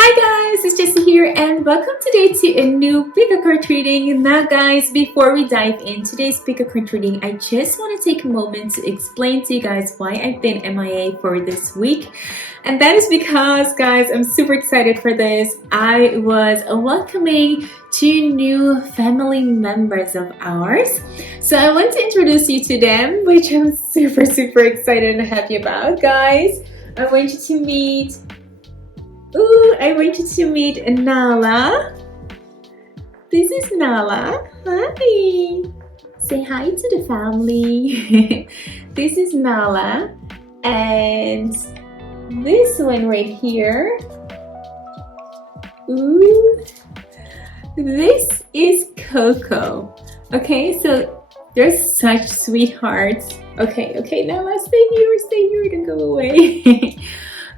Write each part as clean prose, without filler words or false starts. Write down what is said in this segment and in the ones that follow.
Hi guys, it's Jessy here and welcome today to a new pick a card reading. Now guys, before we dive in today's pick a card reading, I just want to take a moment to explain to you guys why I've been MIA for this week. And that is because guys, I'm super excited for this. I was welcoming two new family members of ours. So I want to introduce you to them, which I'm super excited and happy about. Guys, I want you to meet Nala. This is Nala. Hi. Say hi to the family. This is Nala. And this one right here. This is Coco. Okay, so they're such sweethearts. Okay, Nala, stay here, don't go away.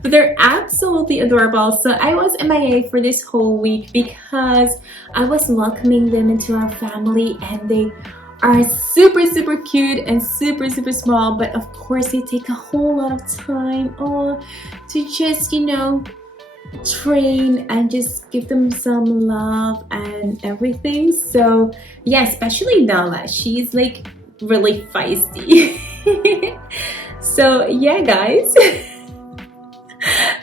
But they're absolutely adorable. So I was MIA for this whole week because I was welcoming them into our family, and they are super cute and super small, but of course they take a whole lot of time to just train and just give them some love and everything. So yeah, especially Nala, she's like really feisty. So yeah guys,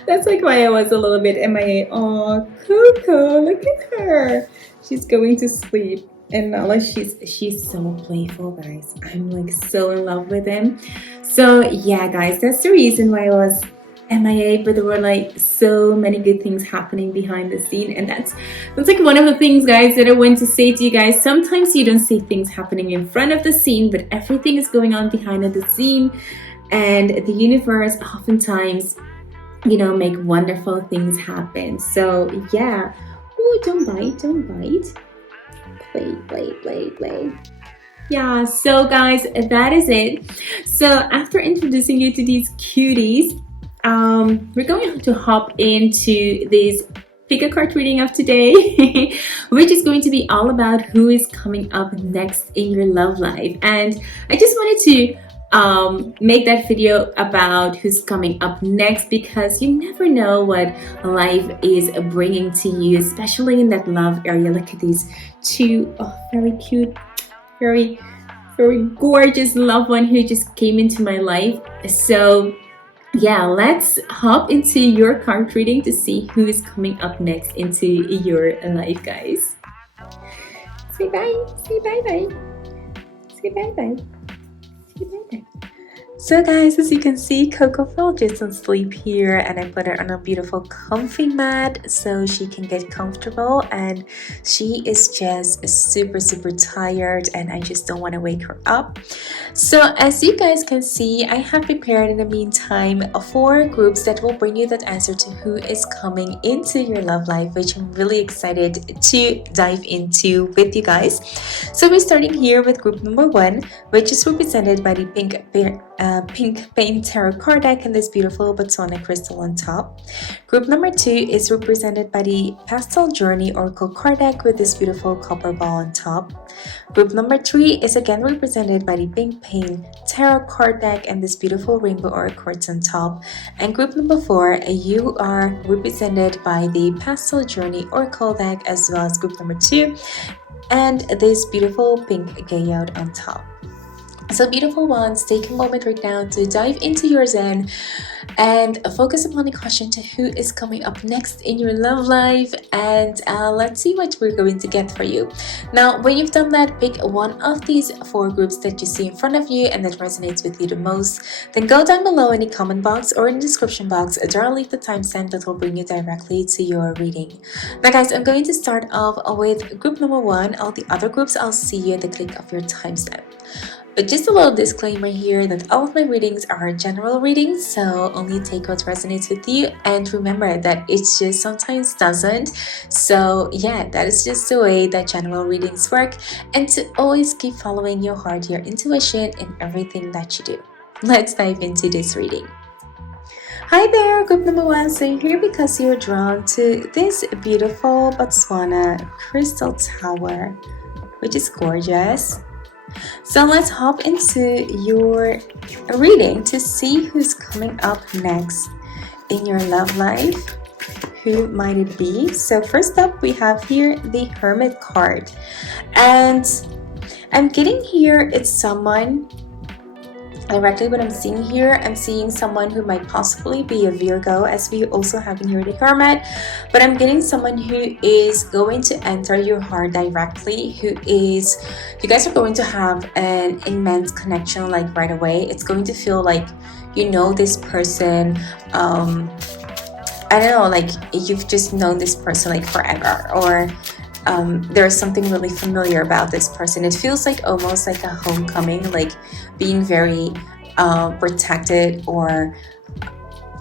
that's like why I was a little bit MIA. Oh, Coco, look at her. She's going to sleep. And Nala, she's so playful, guys. I'm like so in love with him. So yeah, guys, that's the reason why I was MIA. But there were like so many good things happening behind the scene, and that's like one of the things, guys, that I want to say to you guys. Sometimes you don't see things happening in front of the scene, but everything is going on behind the scene, and the universe oftentimes make wonderful things happen. So yeah. Oh, don't bite. Play. Yeah, so guys, that is it. So after introducing you to these cuties, we're going to hop into this pick a card reading of today, which is going to be all about who is coming up next in your love life. And I just wanted to make that video about who's coming up next, because you never know what life is bringing to you, especially in that love area. Look at these two very cute, very gorgeous loved one who just came into my life. So yeah, let's hop into your card reading to see who is coming up next into your life, guys. Say bye. So guys, as you can see, Coco fell just asleep here, and I put her on a beautiful comfy mat so she can get comfortable, and she is just super tired, and I just don't want to wake her up. So as you guys can see, I have prepared in the meantime 4 groups that will bring you that answer to who is coming into your love life, which I'm really excited to dive into with you guys. So we're starting here with group number 1, which is represented by the pink paint tarot card deck and this beautiful Botswana crystal on top. Group number 2 is represented by the pastel journey oracle card deck with this beautiful copper ball on top. Group number 3 is again represented by the pink paint tarot card deck and this beautiful rainbow oracle quartz on top. And group number 4, you are represented by the pastel journey oracle deck, as well as group number 2 and this beautiful pink gayod on top. So beautiful ones, take a moment right now to dive into your Zen and focus upon the question to who is coming up next in your love life, and let's see what we're going to get for you. Now, when you've done that, pick one of these 4 groups that you see in front of you and that resonates with you the most. Then go down below in the comment box or in the description box. There I'll leave the timestamp that will bring you directly to your reading. Now guys, I'm going to start off with group number 1. All the other groups I'll see you at the click of your timestamp. But just a little disclaimer here that all of my readings are general readings, so only take what resonates with you, and remember that it just sometimes doesn't. So yeah, that is just the way that general readings work, and to always keep following your heart, your intuition in everything that you do. Let's dive into this reading. Hi there, group number 1. So you're here because you're drawn to this beautiful Botswana crystal tower, which is gorgeous. So let's hop into your reading to see who's coming up next in your love life, who might it be? So first up, we have here the Hermit card. And I'm getting here, it's someone, directly what I'm seeing here, I'm seeing someone who might possibly be a Virgo, as we also have in here the Hermit, but I'm getting someone who is going to enter your heart directly, you guys are going to have an immense connection like right away. It's going to feel like you know this person, I don't know, like you've just known this person like forever, or there's something really familiar about this person. It feels like almost like a homecoming, like being very protected or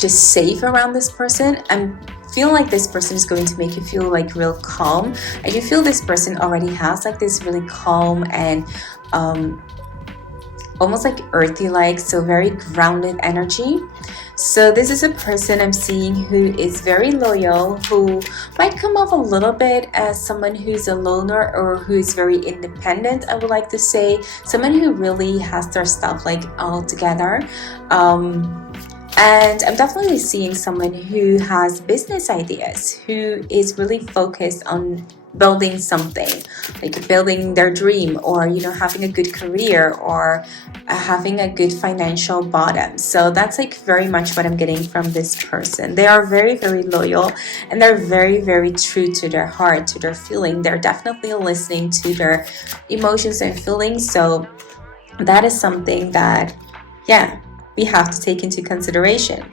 just safe around this person. I'm feeling like this person is going to make you feel like real calm. I do feel this person already has like this really calm and almost like earthy like, so very grounded energy. So this is a person I'm seeing who is very loyal, who might come off a little bit as someone who's a loner or who is very independent, I would like to say. Someone who really has their stuff like all together. And I'm definitely seeing someone who has business ideas, who is really focused on building something, like building their dream, or having a good career, or having a good financial bottom. So that's like very much what I'm getting from this person. They are very, very loyal, and they're very, very true to their heart, to their feeling. They're definitely listening to their emotions and feelings. So that is something that, yeah, we have to take into consideration.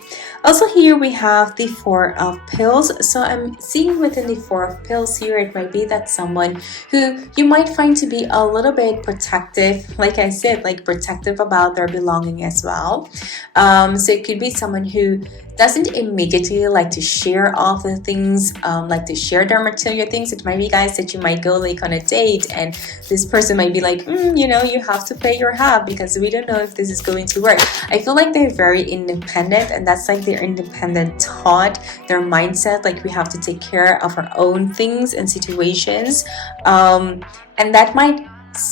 Also here we have the Four of Pills. So I'm seeing within the Four of Pills here, it might be that someone who you might find to be a little bit protective, like I said, like protective about their belonging as well. So it could be someone who doesn't immediately like to share all the things, like to share their material things. It might be, guys, that you might go like on a date and this person might be like, you have to pay your half because we don't know if this is going to work. I feel like they're very independent, and that's like their independent thought, their mindset, like we have to take care of our own things and situations. And that might,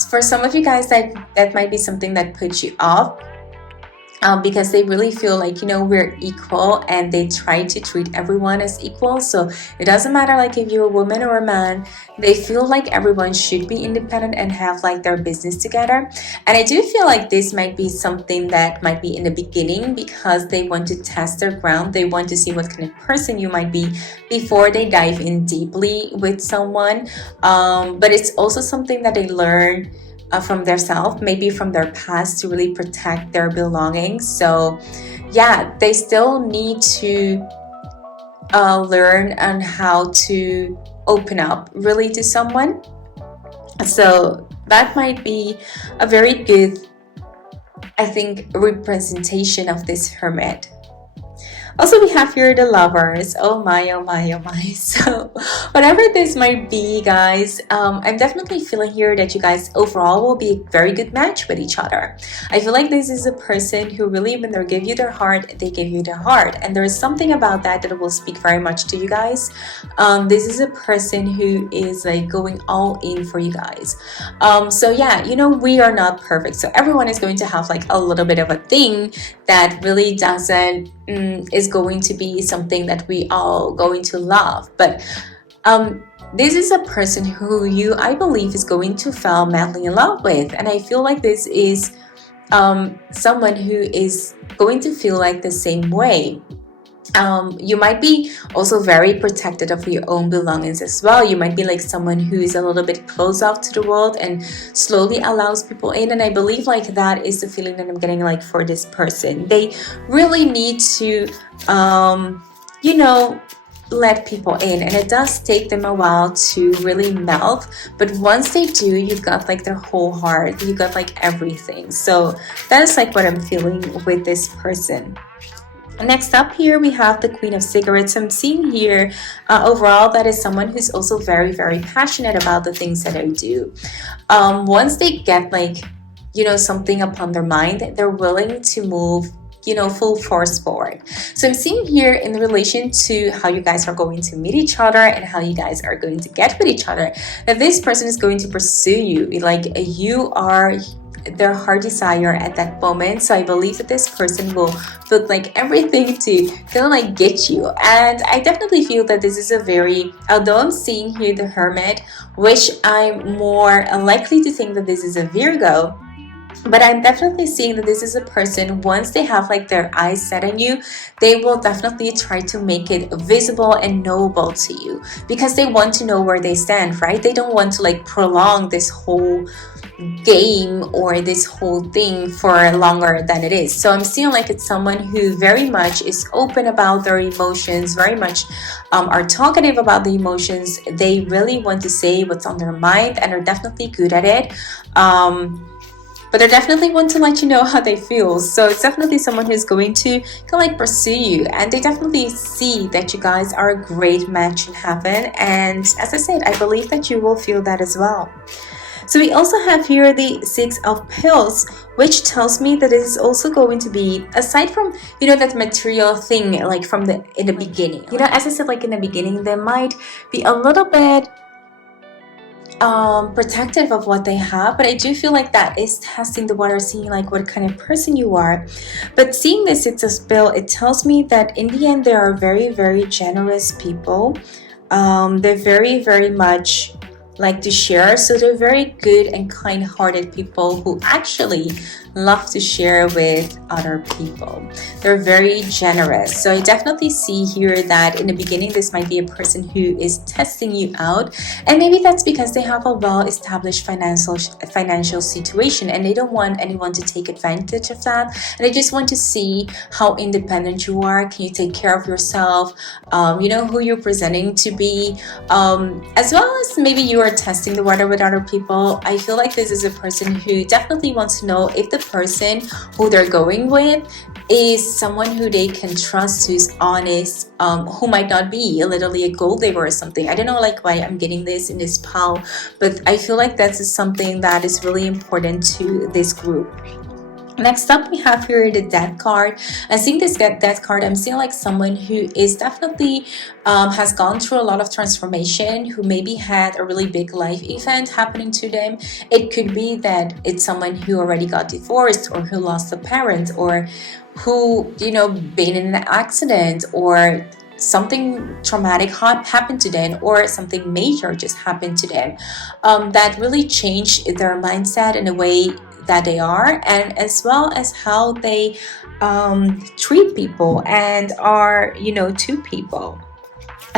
for some of you guys, that might be something that puts you off. Because they really feel like, we're equal, and they try to treat everyone as equal. So it doesn't matter like if you're a woman or a man, they feel like everyone should be independent and have like their business together. And I do feel like this might be something that might be in the beginning, because they want to test their ground. They want to see what kind of person you might be before they dive in deeply with someone. But it's also something that they learn from themselves, maybe from their past, to really protect their belongings. So yeah, they still need to learn on how to open up really to someone. So that might be a very good, I think, representation of this Hermit. Also, we have here the Lovers. Oh my, oh my, oh my. So whatever this might be, guys, I'm definitely feeling here that you guys overall will be a very good match with each other. I feel like this is a person who really, when they give you their heart, they give you their heart. And there is something about that will speak very much to you guys. This is a person who is like going all in for you guys. So yeah, we are not perfect. So everyone is going to have like a little bit of a thing that really doesn't is going to be something that we all going to love. But this is a person who I believe is going to fall madly in love with. And I feel like this is someone who is going to feel like the same way. You might be also very protected of your own belongings as well. You might be like someone who is a little bit closed off to the world and slowly allows people in. And I believe like that is the feeling that I'm getting like for this person. They really need to, let people in, and it does take them a while to really melt, but once they do, you've got like their whole heart, you got like everything. So that is like what I'm feeling with this person. Next up here we have the Queen of Cigarettes. I'm seeing here overall that is someone who's also very, very passionate about the things that they do. Once they get like something upon their mind, they're willing to move full force forward. So I'm seeing here in relation to how you guys are going to meet each other and how you guys are going to get with each other, that this person is going to pursue you. Like you are their heart desire at that moment. So I believe that this person will put like everything to kind of like get you. And I definitely feel that this is a very, although I'm seeing here the Hermit, which I'm more likely to think that this is a Virgo, but I'm definitely seeing that this is a person, once they have like their eyes set on you, they will definitely try to make it visible and knowable to you, because they want to know where they stand, right? They don't want to like prolong this whole game or this whole thing for longer than it is. So I'm seeing like it's someone who very much is open about their emotions, very much are talkative about the emotions. They really want to say what's on their mind and are definitely good at it. But they definitely want to let you know how they feel. So it's definitely someone who's going to kind of like pursue you, and they definitely see that you guys are a great match in heaven. And as I said, I believe that you will feel that as well. So we also have here the Six of Pentacles, which tells me that it is also going to be, aside from, you know, that material thing, like from in the beginning. You know, as I said, like in the beginning, there might be a little bit protective of what they have, but I do feel like that is testing the water, seeing like what kind of person you are. But seeing this, it's a spill, it tells me that in the end, they are very, very generous people. They're very, very much like to share, so they're very good and kind-hearted people who actually love to share with other people. They're very generous. So I definitely see here that in the beginning, this might be a person who is testing you out, and maybe that's because they have a well-established financial situation and they don't want anyone to take advantage of that, and they just want to see how independent you are. Can you take care of yourself? You know who you're presenting to be, as well as maybe you are testing the water with other people. I feel like this is a person who definitely wants to know if the person who they're going with is someone who they can trust, who's honest, who might not be literally a gold digger or something. I don't know like why I'm getting this in this pile, but I feel like that's something that is really important to this group. Next up, we have here the Death card. I think this Death card, I'm seeing like someone who is definitely has gone through a lot of transformation, who maybe had a really big life event happening to them. It could be that it's someone who already got divorced, or who lost a parent, or who, you know, been in an accident, or something traumatic happened to them, or something major just happened to them, that really changed their mindset in a way that they are, and as well as how they treat people and are, you know, to people.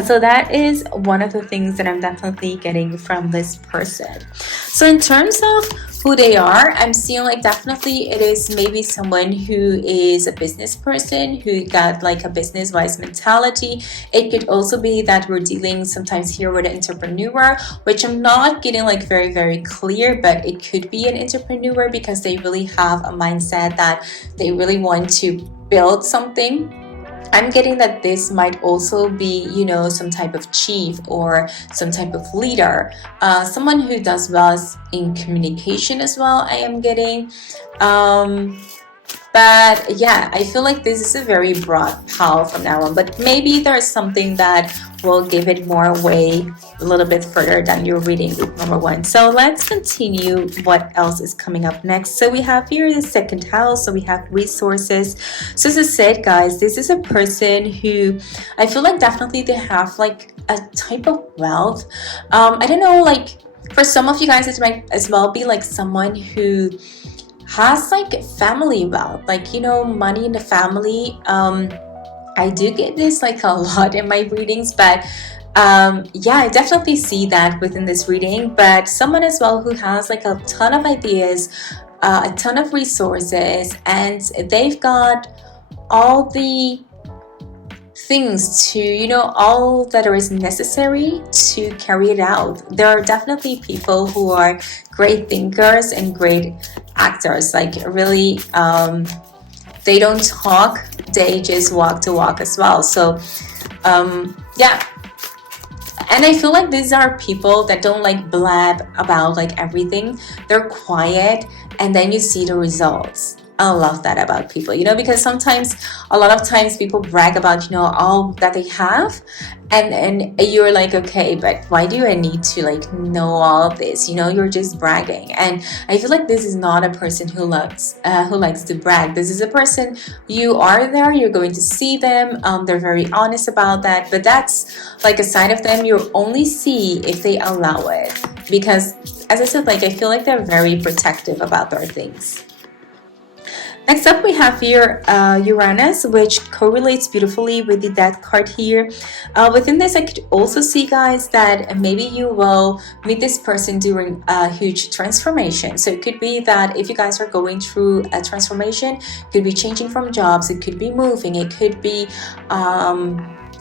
So that is one of the things that I'm definitely getting from this person. So in terms of who they are, I'm seeing like definitely it is maybe someone who is a business person, who got like a business wise mentality. It could also be that we're dealing sometimes here with an entrepreneur, which I'm not getting like very, very clear, but it could be an entrepreneur because they really have a mindset that they really want to build something. I'm getting that this might also be, you know, some type of chief or some type of leader, someone who does well in communication as well, I am getting. But yeah, I feel like this is a very broad pile from now on, but maybe there's something that will give it more weight a little bit further than you're reading with number one. So let's continue what else is coming up next. So we have here the second house, so we have resources. So as I said, guys, this is a person who I feel like definitely they have like a type of wealth. I don't know, like for some of you guys it might as well be like someone who has like family wealth, like, you know, money in the family. I do get this like a lot in my readings, but yeah, I definitely see that within this reading. But someone as well who has like a ton of ideas, a ton of resources, and they've got all the things to, you know, all that is necessary to carry it out. There are definitely people who are great thinkers and great actors, like really they don't talk, they just walk the walk as well. So yeah, and I feel like these are people that don't like blab about like everything. They're quiet and then you see the results. I love that about people, because sometimes, a lot of times, people brag about, all that they have, and you're like, okay, but why do I need to like know all of this? You're just bragging, and I feel like this is not a person who likes to brag. This is a person, you are there, you're going to see them. They're very honest about that, but that's like a side of them you only see if they allow it, because, as I said, like I feel like they're very protective about their things. Next up, we have here Uranus, which correlates beautifully with the Death card here. Within this, I could also see, guys, that maybe you will meet this person during a huge transformation. So it could be that if you guys are going through a transformation, it could be changing from jobs, it could be moving, it could be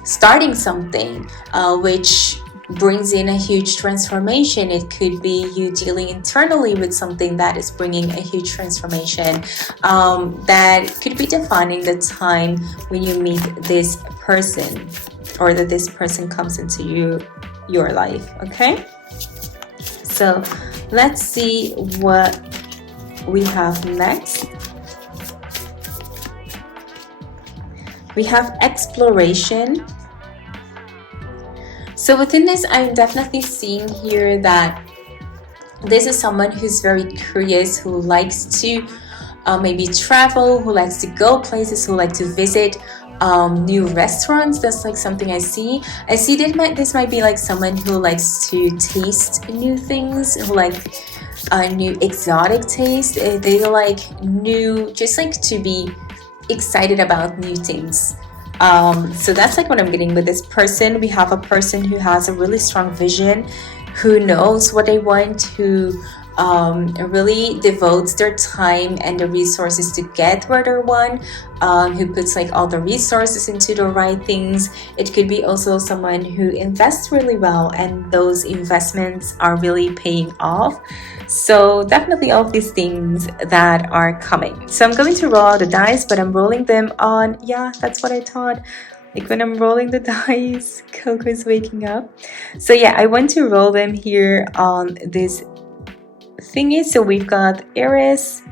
starting something, which brings in a huge transformation. It could be you dealing internally with something that is bringing a huge transformation, that could be defining the time when you meet this person, or that this person comes into your life. Okay, so let's see what we have next. We have exploration. So within this, I'm definitely seeing here that this is someone who's very curious, who likes to maybe travel, who likes to go places, who like to visit new restaurants. That's like something I see. I see that this might be like someone who likes to taste new things, who like new exotic taste. They like new, just like to be excited about new things. So that's like what I'm getting with this person. We have a person who has a really strong vision, who knows what they want, who really devotes their time and the resources to get where they want, who puts like all the resources into the right things. It could be also someone who invests really well, and those investments are really paying off. So definitely all of these things that are coming. So I'm going to roll out the dice, but I'm rolling them on, yeah, that's what I thought. Like when I'm rolling the dice, Coco is waking up. So yeah, I want to roll them here on this thingy. So we've got Aries,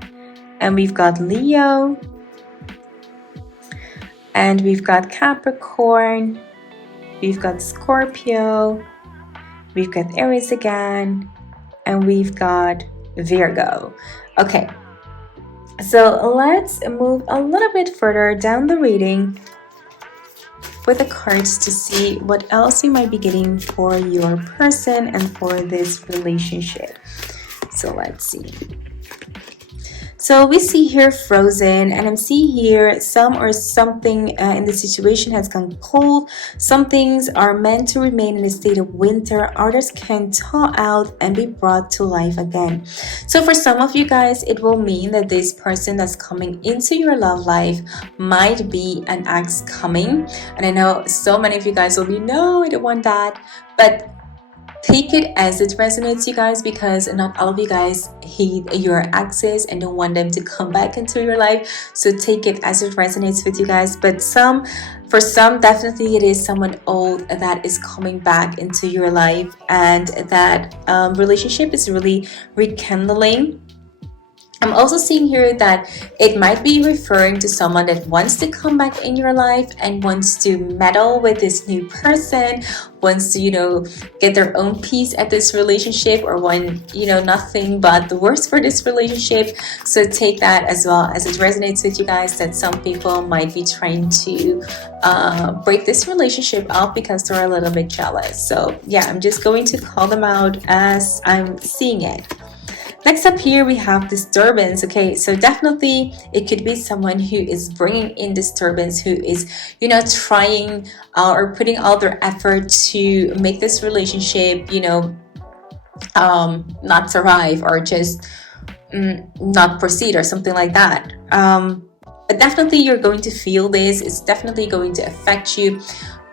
and we've got Leo, and we've got Capricorn, we've got Scorpio, we've got Aries again, and we've got Virgo. Okay, so let's move a little bit further down the reading with the cards to see what else you might be getting for your person and for this relationship. So let's see. So we see here Frozen, and I'm seeing here some or something in the situation has gone cold. Some things are meant to remain in a state of winter. Others can thaw out and be brought to life again. So for some of you guys, it will mean that this person that's coming into your love life might be an ex coming. And I know so many of you guys will be, no, I don't want that. But take it as it resonates, you guys, because not all of you guys hate your exes and don't want them to come back into your life. So take it as it resonates with you guys. But for some, definitely it is someone old that is coming back into your life, and that relationship is really rekindling. I'm also seeing here that it might be referring to someone that wants to come back in your life and wants to meddle with this new person, wants to, get their own piece at this relationship, or want, nothing but the worst for this relationship. So take that as well as it resonates with you guys, that some people might be trying to break this relationship up because they're a little bit jealous. So yeah, I'm just going to call them out as I'm seeing it. Next up here, we have disturbance. Okay, so definitely it could be someone who is bringing in disturbance, who is, trying or putting all their effort to make this relationship, not survive, or just not proceed, or something like that. But definitely you're going to feel this. It's definitely going to affect you.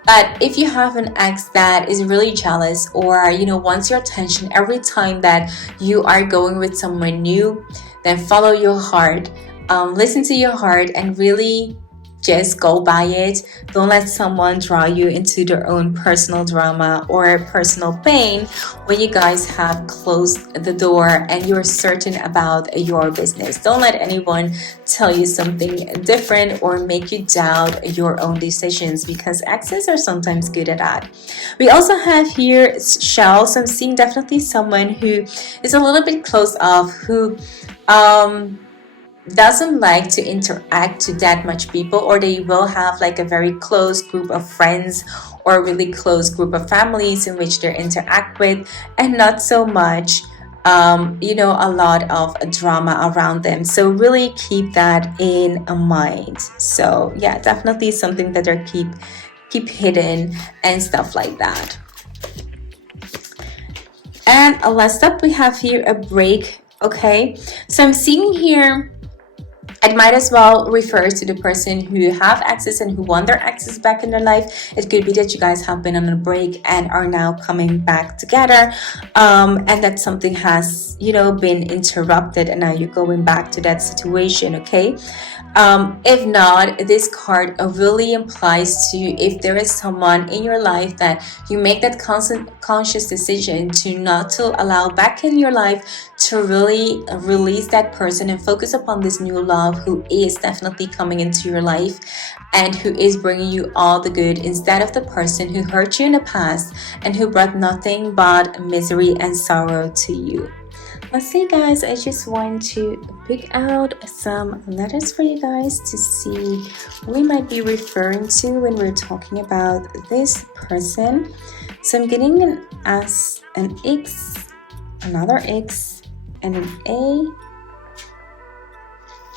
But if you have an ex that is really jealous, or wants your attention every time that you are going with someone new, then follow your heart, listen to your heart, and really just go by it. Don't let someone draw you into their own personal drama or personal pain when you guys have closed the door and you're certain about your business. Don't let anyone tell you something different or make you doubt your own decisions, because exes are sometimes good at that. We also have here shells. I'm seeing definitely someone who is a little bit close off, who doesn't like to interact to that much people, or they will have like a very close group of friends or a really close group of families in which they interact with, and not so much a lot of drama around them. So really keep that in mind. So yeah, definitely something that they keep hidden and stuff like that. And last up, we have here a break. Okay, so I'm seeing here it might as well refer to the person who have exes and who want their exes back in their life. It could be that you guys have been on a break and are now coming back together, and that something has been interrupted and now you're going back to that situation. Okay, if not, this card really implies to you, if there is someone in your life that you make that conscious decision to not to allow back in your life, to really release that person and focus upon this new love who is definitely coming into your life and who is bringing you all the good, instead of the person who hurt you in the past and who brought nothing but misery and sorrow to you. Let's see, guys, I just want to pick out some letters for you guys to see what we might be referring to when we're talking about this person. So I'm getting an S, an X, another X, and an A.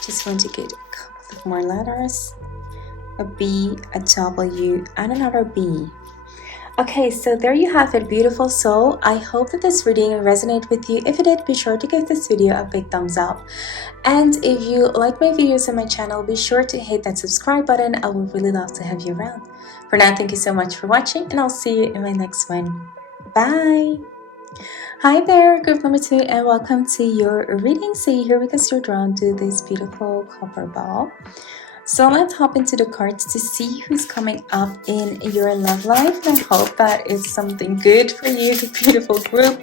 Just want to get a couple of more letters. A B, a W, and another B. Okay, so there you have it, beautiful soul. I hope that this reading resonated with you. If it did, be sure to give this video a big thumbs up. And if you like my videos on my channel, be sure to hit that subscribe button. I would really love to have you around. For now, thank you so much for watching, and I'll see you in my next one. Bye! Hi there, group number 2, and welcome to your reading. So you're here because you're drawn to this beautiful copper ball. So let's hop into the cards to see who's coming up in your love life. And I hope that it's something good for you, beautiful group,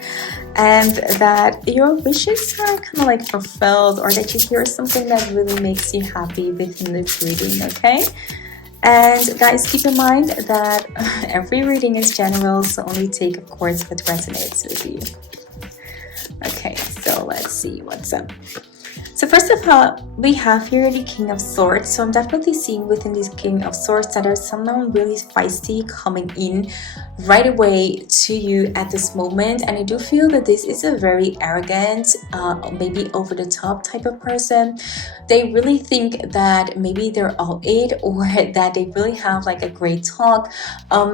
and that your wishes are kind of like fulfilled, or that you hear something that really makes you happy within this reading, okay? And guys, keep in mind that every reading is general, so only take, of course, what resonates with you. Okay, so let's see what's up. So first of all, we have here the King of Swords. So I'm definitely seeing within this King of Swords that there's someone really feisty coming in right away to you at this moment. And I do feel that this is a very arrogant, maybe over the top type of person. They really think that maybe they're all it, or that they really have like a great talk.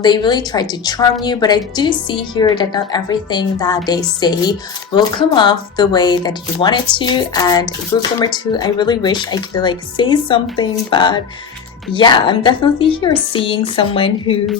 They really try to charm you, but I do see here that not everything that they say will come off the way that you want it to. And group number 2, I really wish I could like say something, but yeah, I'm definitely here seeing someone who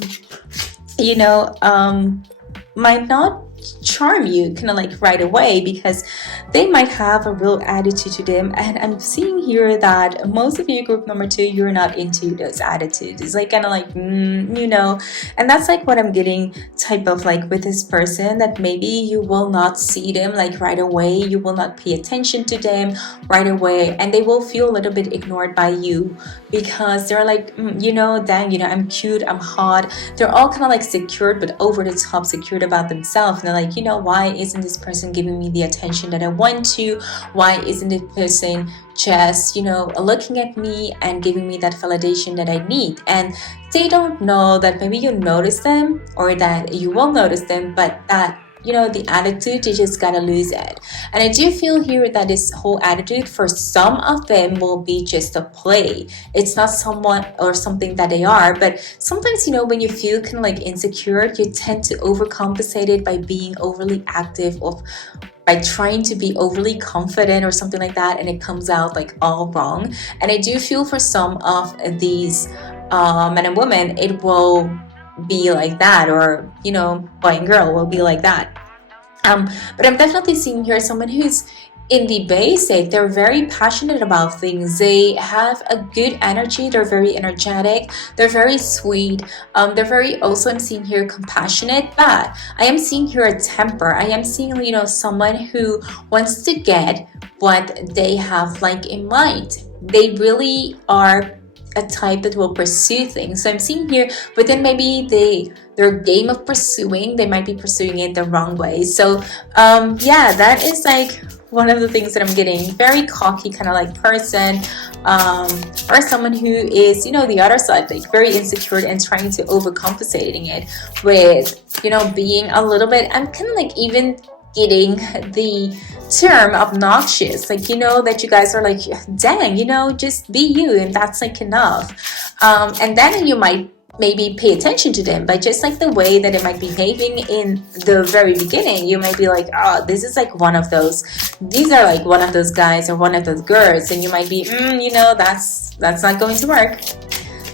might not charm you kind of like right away, because they might have a real attitude to them. And I'm seeing here that most of you, group number 2, you're not into those attitudes. It's like kind of like and that's like what I'm getting type of like with this person, that maybe you will not see them like right away, you will not pay attention to them right away, and they will feel a little bit ignored by you, because they're like dang, I'm cute, I'm hot. They're all kind of like secured, but over the top secured about themselves. And they're like, why isn't this person giving me the attention that I want to? Why isn't this person just looking at me and giving me that validation that I need? And they don't know that maybe you notice them, or that you will notice them, but that the attitude, you just gotta lose it. And I do feel here that this whole attitude for some of them will be just a play. It's not someone or something that they are, but sometimes when you feel kind of like insecure, you tend to overcompensate it by being overly active, or by trying to be overly confident or something like that, and it comes out like all wrong. And I do feel for some of these men and women, it will be like that, or boy and girl will be like that. But I'm definitely seeing here someone who's in the basic, they're very passionate about things. They have a good energy. They're very energetic. They're very sweet. They're very, also I'm seeing here, compassionate. But I am seeing here a temper. I am seeing, someone who wants to get what they have like in mind. They really are a type that will pursue things. So I'm seeing here, but then maybe their game of pursuing, they might be pursuing it the wrong way. So yeah, that is like one of the things that I'm getting. Very cocky kind of like person, or someone who is, the other side, like very insecure and trying to overcompensating it with, being a little bit, I'm kind of like even getting the term obnoxious, like, that you guys are like, dang, just be you, and that's like enough. And then you might maybe pay attention to them by just like the way that it might be behaving in the very beginning. You might be like, oh, this is like one of those, these are like one of those guys or one of those girls, and you might be, that's not going to work.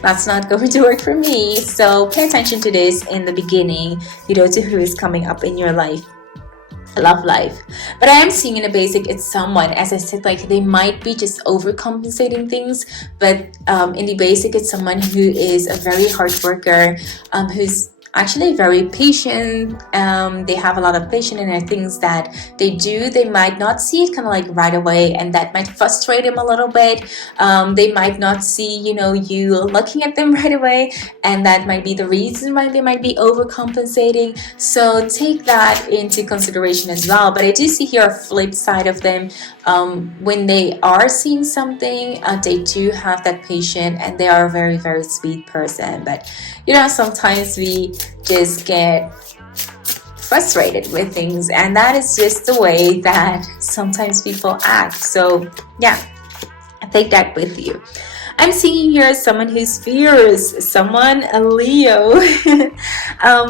That's not going to work for me. So pay attention to this in the beginning, to who is coming up in your life. Love life. But I am seeing in the basic, it's someone, as I said, like they might be just overcompensating things, but in the basic, it's someone who is a very hard worker, who's actually very patient. They have a lot of patience in their things that they do. They might not see it kind of like right away, and that might frustrate them a little bit. They might not see, you looking at them right away, and that might be the reason why they might be overcompensating. So take that into consideration as well. But I do see here a flip side of them. When they are seeing something, they do have that patience, and they are a very, very sweet person. But sometimes we just get frustrated with things, and that is just the way that sometimes people act. So yeah, take that with you. I'm seeing here someone who's fierce, someone, a Leo.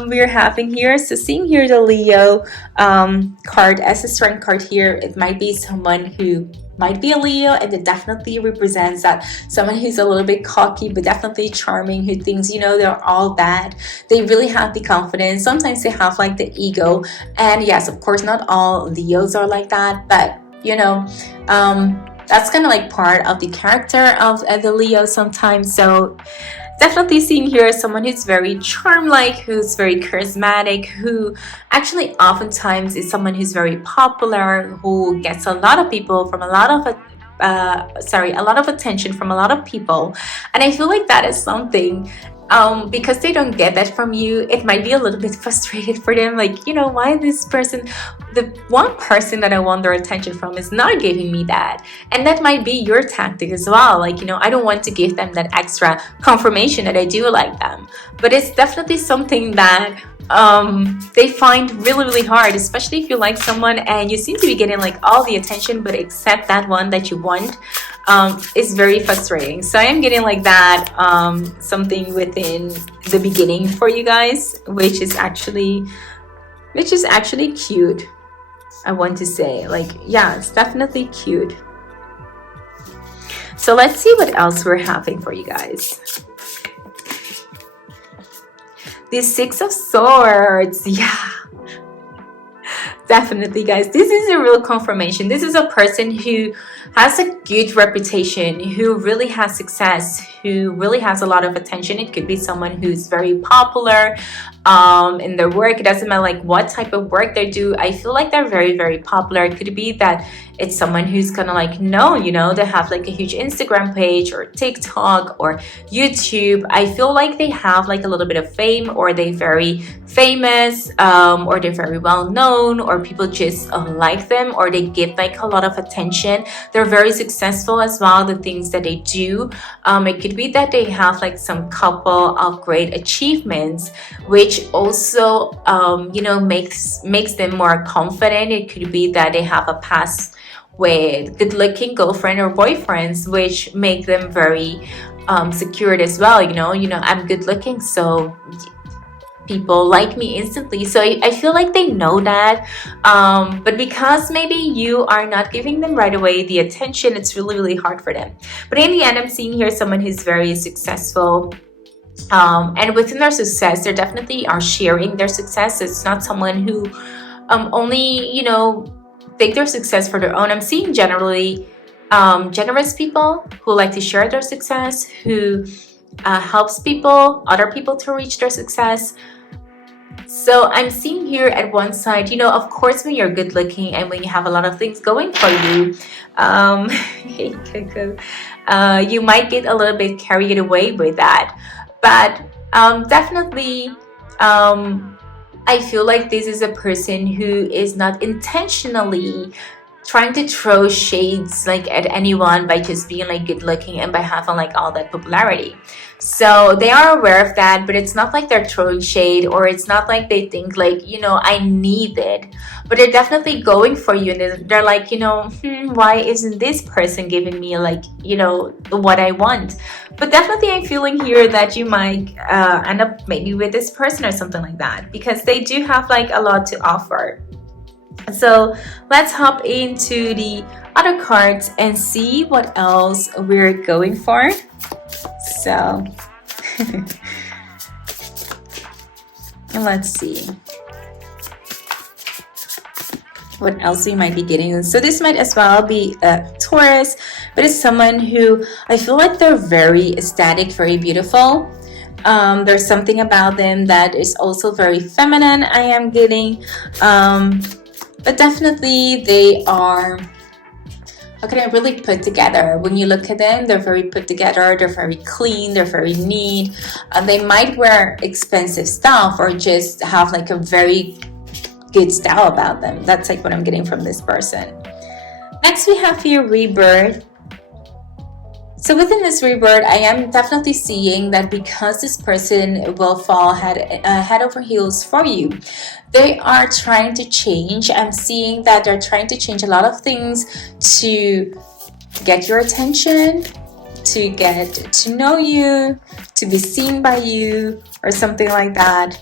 We're having here, so seeing here the Leo card as a strength card here. It might be someone who might be a Leo, and it definitely represents that someone who's a little bit cocky but definitely charming, who thinks they're all that. They really have the confidence. Sometimes they have like the ego, and yes, of course not all Leos are like that, but that's kind of like part of the character of the Leo sometimes. So definitely seeing here someone who's very charm-like, who's very charismatic, who actually oftentimes is someone who's very popular, who gets a lot of people from a lot of attention from a lot of people. And I feel like that is something, because they don't get that from you, it might be a little bit frustrated for them, like, why this person, the one person that I want their attention from, is not giving me that. And that might be your tactic as well, like, I don't want to give them that extra confirmation that I do like them. But it's definitely something that they find really, really hard, especially if you like someone and you seem to be getting like all the attention, but except that one that you want. It's very frustrating. So I am getting like that, something within the beginning for you guys, which is actually cute. I want to say, like, yeah, it's definitely cute. So let's see what else we're having for you guys. The Six of Swords, yeah. Definitely, guys, this is a real confirmation. This is a person who has a good reputation, who really has success, who really has a lot of attention. It could be someone who's very popular in their work. It doesn't matter like what type of work they do. I feel like they're very, very popular. It could be that it's someone who's kind of like known, they have like a huge Instagram page or TikTok or YouTube. I feel like they have like a little bit of fame, or they're very famous, or they're very well known, or people just like them, or they get like a lot of attention. They're very successful as well, the things that they do. It could be that they have like some couple of great achievements, which also makes them more confident. It could be that they have a past with good-looking girlfriend or boyfriends, which make them very secured as well. I'm good-looking, so people like me instantly. So I feel like they know that, but because maybe you are not giving them right away the attention, it's really, really hard for them. But in the end, I'm seeing here someone who's very successful, and within their success, they definitely are sharing their success. It's not someone who only take their success for their own. I'm seeing generally generous people who like to share their success, who helps other people to reach their success. So I'm seeing here at one side, of course, when you're good looking and when you have a lot of things going for you, hey Coco, you might get a little bit carried away with that. But definitely, I feel like this is a person who is not intentionally trying to throw shades like at anyone by just being like good looking and by having like all that popularity. So they are aware of that, but it's not like they're throwing shade, or it's not like they think like, I need it. But they're definitely going for you, and they're like, why isn't this person giving me like, what I want? But definitely I'm feeling here that you might end up maybe with this person or something like that, because they do have like a lot to offer. So let's hop into the other cards and see what else we're going for. So let's see what else we might be getting. So this might as well be a Taurus, but it's someone who I feel like they're very aesthetic, very beautiful. There's something about them that is also very feminine, I am getting. But definitely they are, how can I really put together? When you look at them, they're very put together, they're very clean, they're very neat. They might wear expensive stuff or just have like a very good style about them. That's like what I'm getting from this person. Next we have here Rebirth. So within this rebirth, I am definitely seeing that because this person will fall head over heels for you, they are trying to change. I'm seeing that they're trying to change a lot of things to get your attention, to get to know you, to be seen by you, or something like that.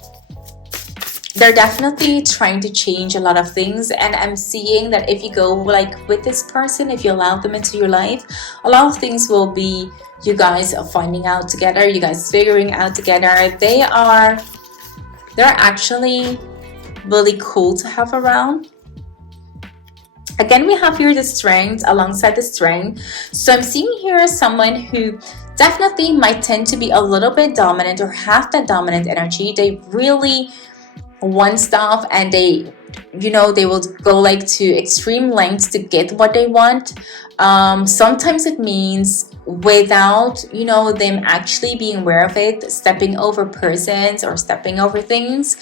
They're definitely trying to change a lot of things, and I'm seeing that if you go like with this person, if you allow them into your life, a lot of things will be you guys are finding out together, you guys figuring out together. They're actually really cool to have around. Again, we have here the Strength alongside the Strength. So I'm seeing here someone who definitely might tend to be a little bit dominant or have that dominant energy. They really want stuff, and they will go like to extreme lengths to get what they want. Sometimes it means without them actually being aware of it, stepping over persons or stepping over things,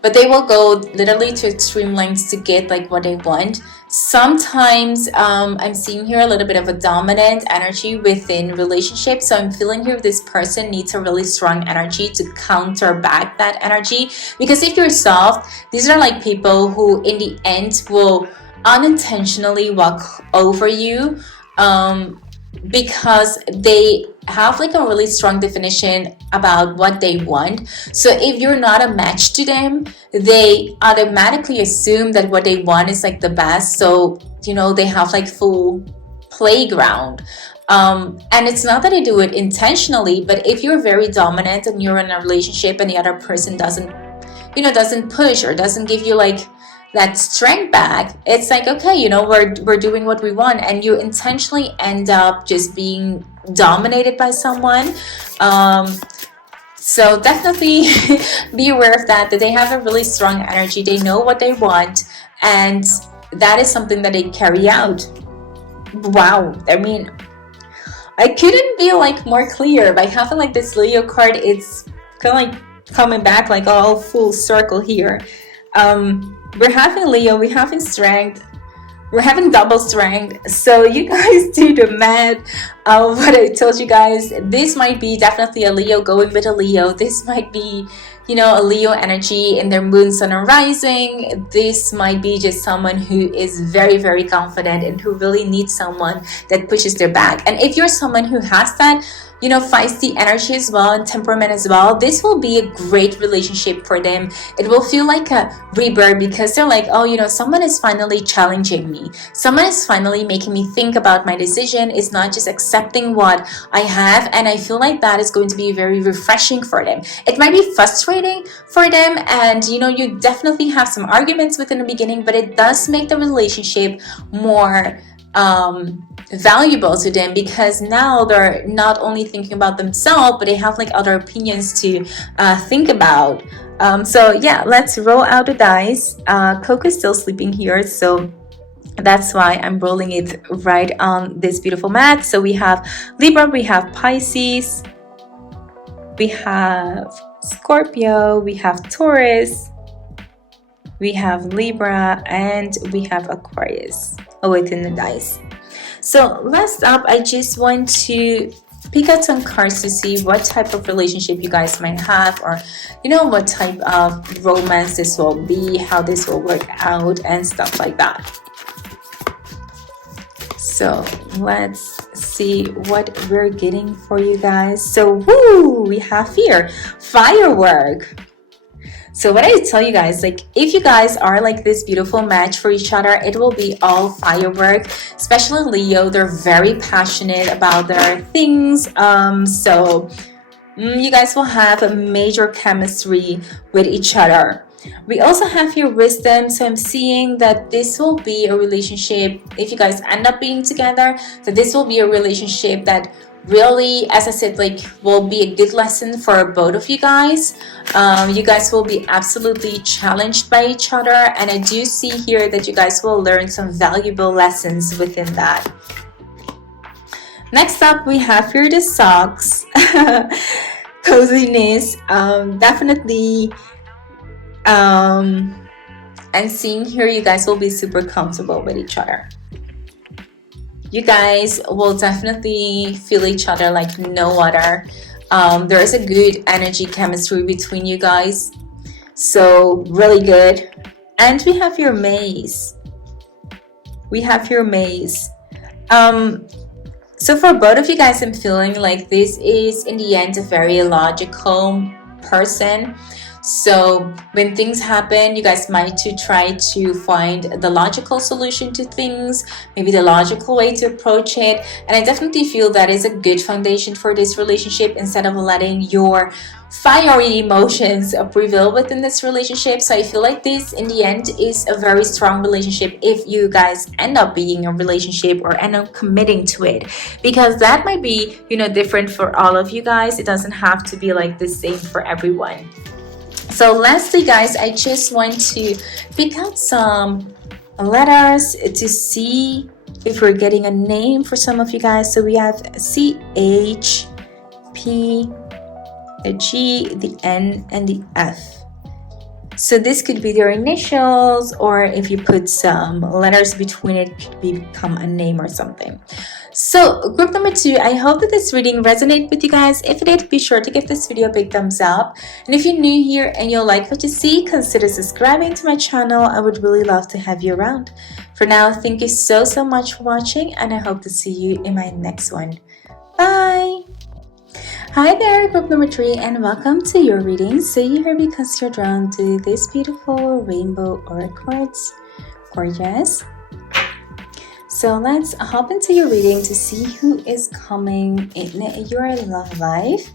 but they will go literally to extreme lengths to get like what they want. Sometimes I'm seeing here a little bit of a dominant energy within relationships. So I'm feeling here this person needs a really strong energy to counter back that energy. Because if you're soft, these are like people who in the end will unintentionally walk over you, because they have like a really strong definition about what they want. So if you're not a match to them, they automatically assume that what they want is like the best. So they have like full playground, and it's not that they do it intentionally, but if you're very dominant and you're in a relationship and the other person doesn't push or doesn't give you like that strength back, it's like, okay, we're doing what we want, and you intentionally end up just being dominated by someone. So definitely be aware of that they have a really strong energy. They know what they want, and that is something that they carry out. Wow, I mean, I couldn't be like more clear. By having like this Leo card, it's kind of like coming back like all full circle here. We're having Leo, we're having Strength, we're having double Strength. So you guys do the math of what I told you guys. This might be definitely a Leo going with a Leo. This might be a Leo energy in their moon, sun, and rising. This might be just someone who is very, very confident and who really needs someone that pushes their back. And if you're someone who has that, feisty energy as well and temperament as well, this will be a great relationship for them. It will feel like a rebirth because they're like, oh, someone is finally challenging me. Someone is finally making me think about my decision. It's not just accepting what I have. And I feel like that is going to be very refreshing for them. It might be frustrating for them, and you definitely have some arguments within the beginning, but it does make the relationship more valuable to them because now they're not only thinking about themselves, but they have like other opinions to think about. So yeah, let's roll out the dice. Coco's still sleeping here, so that's why I'm rolling it right on this beautiful mat. So we have Libra, we have Pisces, we have Scorpio, we have Taurus, we have Libra, and we have Aquarius within the dice. So last up, I just want to pick out some cards to see what type of relationship you guys might have, or what type of romance this will be, how this will work out, and stuff like that. So let's see what we're getting for you guys. So we have here firework. So what I tell you guys, like if you guys are like this beautiful match for each other, it will be all firework. Especially Leo, they're very passionate about their things. So you guys will have a major chemistry with each other. We also have your wisdom, so I'm seeing that this will be a relationship, if you guys end up being together, that this will be a relationship that really, as I said, like will be a good lesson for both of you guys. You guys will be absolutely challenged by each other, and I do see here that you guys will learn some valuable lessons within that. Next up, we have here the socks. Coziness, definitely. And seeing here, you guys will be super comfortable with each other. You guys will definitely feel each other like no other. There is a good energy chemistry between you guys, so really good. And we have your maze. So for both of you guys, I'm feeling like this is in the end a very logical person. So when things happen, you guys might try to find the logical solution to things, maybe the logical way to approach it. And I definitely feel that is a good foundation for this relationship, instead of letting your fiery emotions prevail within this relationship. So I feel like this in the end is a very strong relationship if you guys end up being in a relationship or end up committing to it, because that might be different for all of you guys. It doesn't have to be like the same for everyone. So lastly, guys, I just want to pick out some letters to see if we're getting a name for some of you guys. So we have C, H, P, the G, the N, and the F. So this could be their initials, or if you put some letters between it, it could become a name or something. So group number 2, I hope that this reading resonated with you guys. If it did, be sure to give this video a big thumbs up. And if you're new here and you like what you see, consider subscribing to my channel. I would really love to have you around. For now, thank you so much for watching, and I hope to see you in my next one. Bye! Hi there, group number 3, and welcome to your reading. So you're here because you're drawn to this beautiful rainbow aura cards. Gorgeous. So let's hop into your reading to see who is coming in your love life.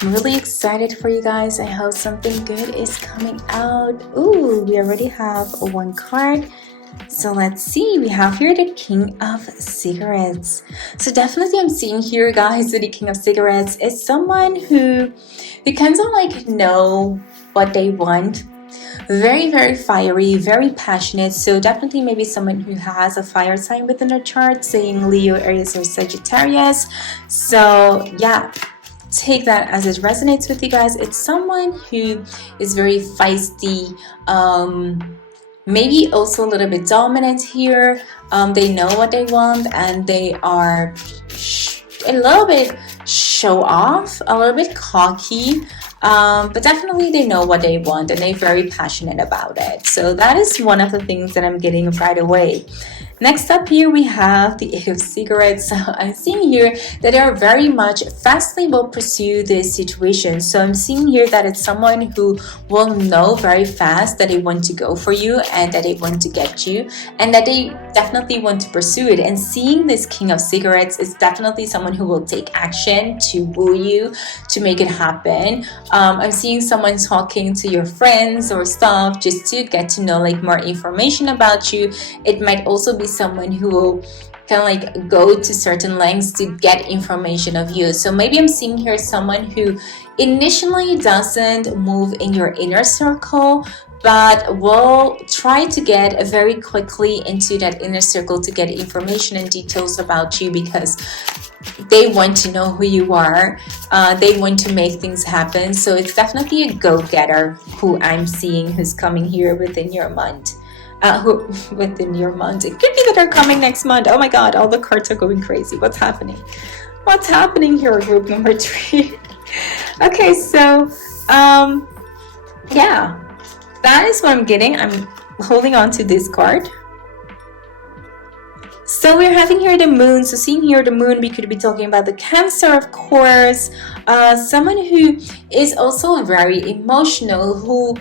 I'm really excited for you guys. I hope something good is coming out. Ooh, we already have one card. So let's see, we have here the King of Cigarettes. So definitely I'm seeing here, guys, that the King of Cigarettes is someone who kind of like know what they want. Very, very fiery, very passionate. So definitely maybe someone who has a fire sign within their chart, saying Leo, Aries, or Sagittarius. So yeah, take that as it resonates with you guys. It's someone who is very feisty, maybe also a little bit dominant here. They know what they want, and they are a little bit show off, a little bit cocky. but definitely they know what they want and they're very passionate about it. So that is one of the things that I'm getting right away. Next up here we have the Eight of Cigarettes. So I'm seeing here that they are very much fastly will pursue this situation. So I'm seeing here that it's someone who will know very fast that they want to go for you and that they want to get you and that they definitely want to pursue it. And seeing this King of Cigarettes is definitely someone who will take action to woo you, to make it happen. I'm seeing someone talking to your friends or stuff just to get to know like more information about you. It might also be someone who will kind of like go to certain lengths to get information of you. So maybe I'm seeing here someone who initially doesn't move in your inner circle, but will try to get very quickly into that inner circle to get information and details about you because they want to know who you are. They want to make things happen. So it's definitely a go-getter who I'm seeing who's coming here within your month. Within your month. It could be that they're coming next month. Oh my god, all the cards are going crazy. What's happening? What's happening here, group number 3? Okay, so yeah, that is what I'm getting. I'm holding on to this card. So we're having here the moon. So seeing here the moon, we could be talking about the Cancer, of course. Someone who is also very emotional, who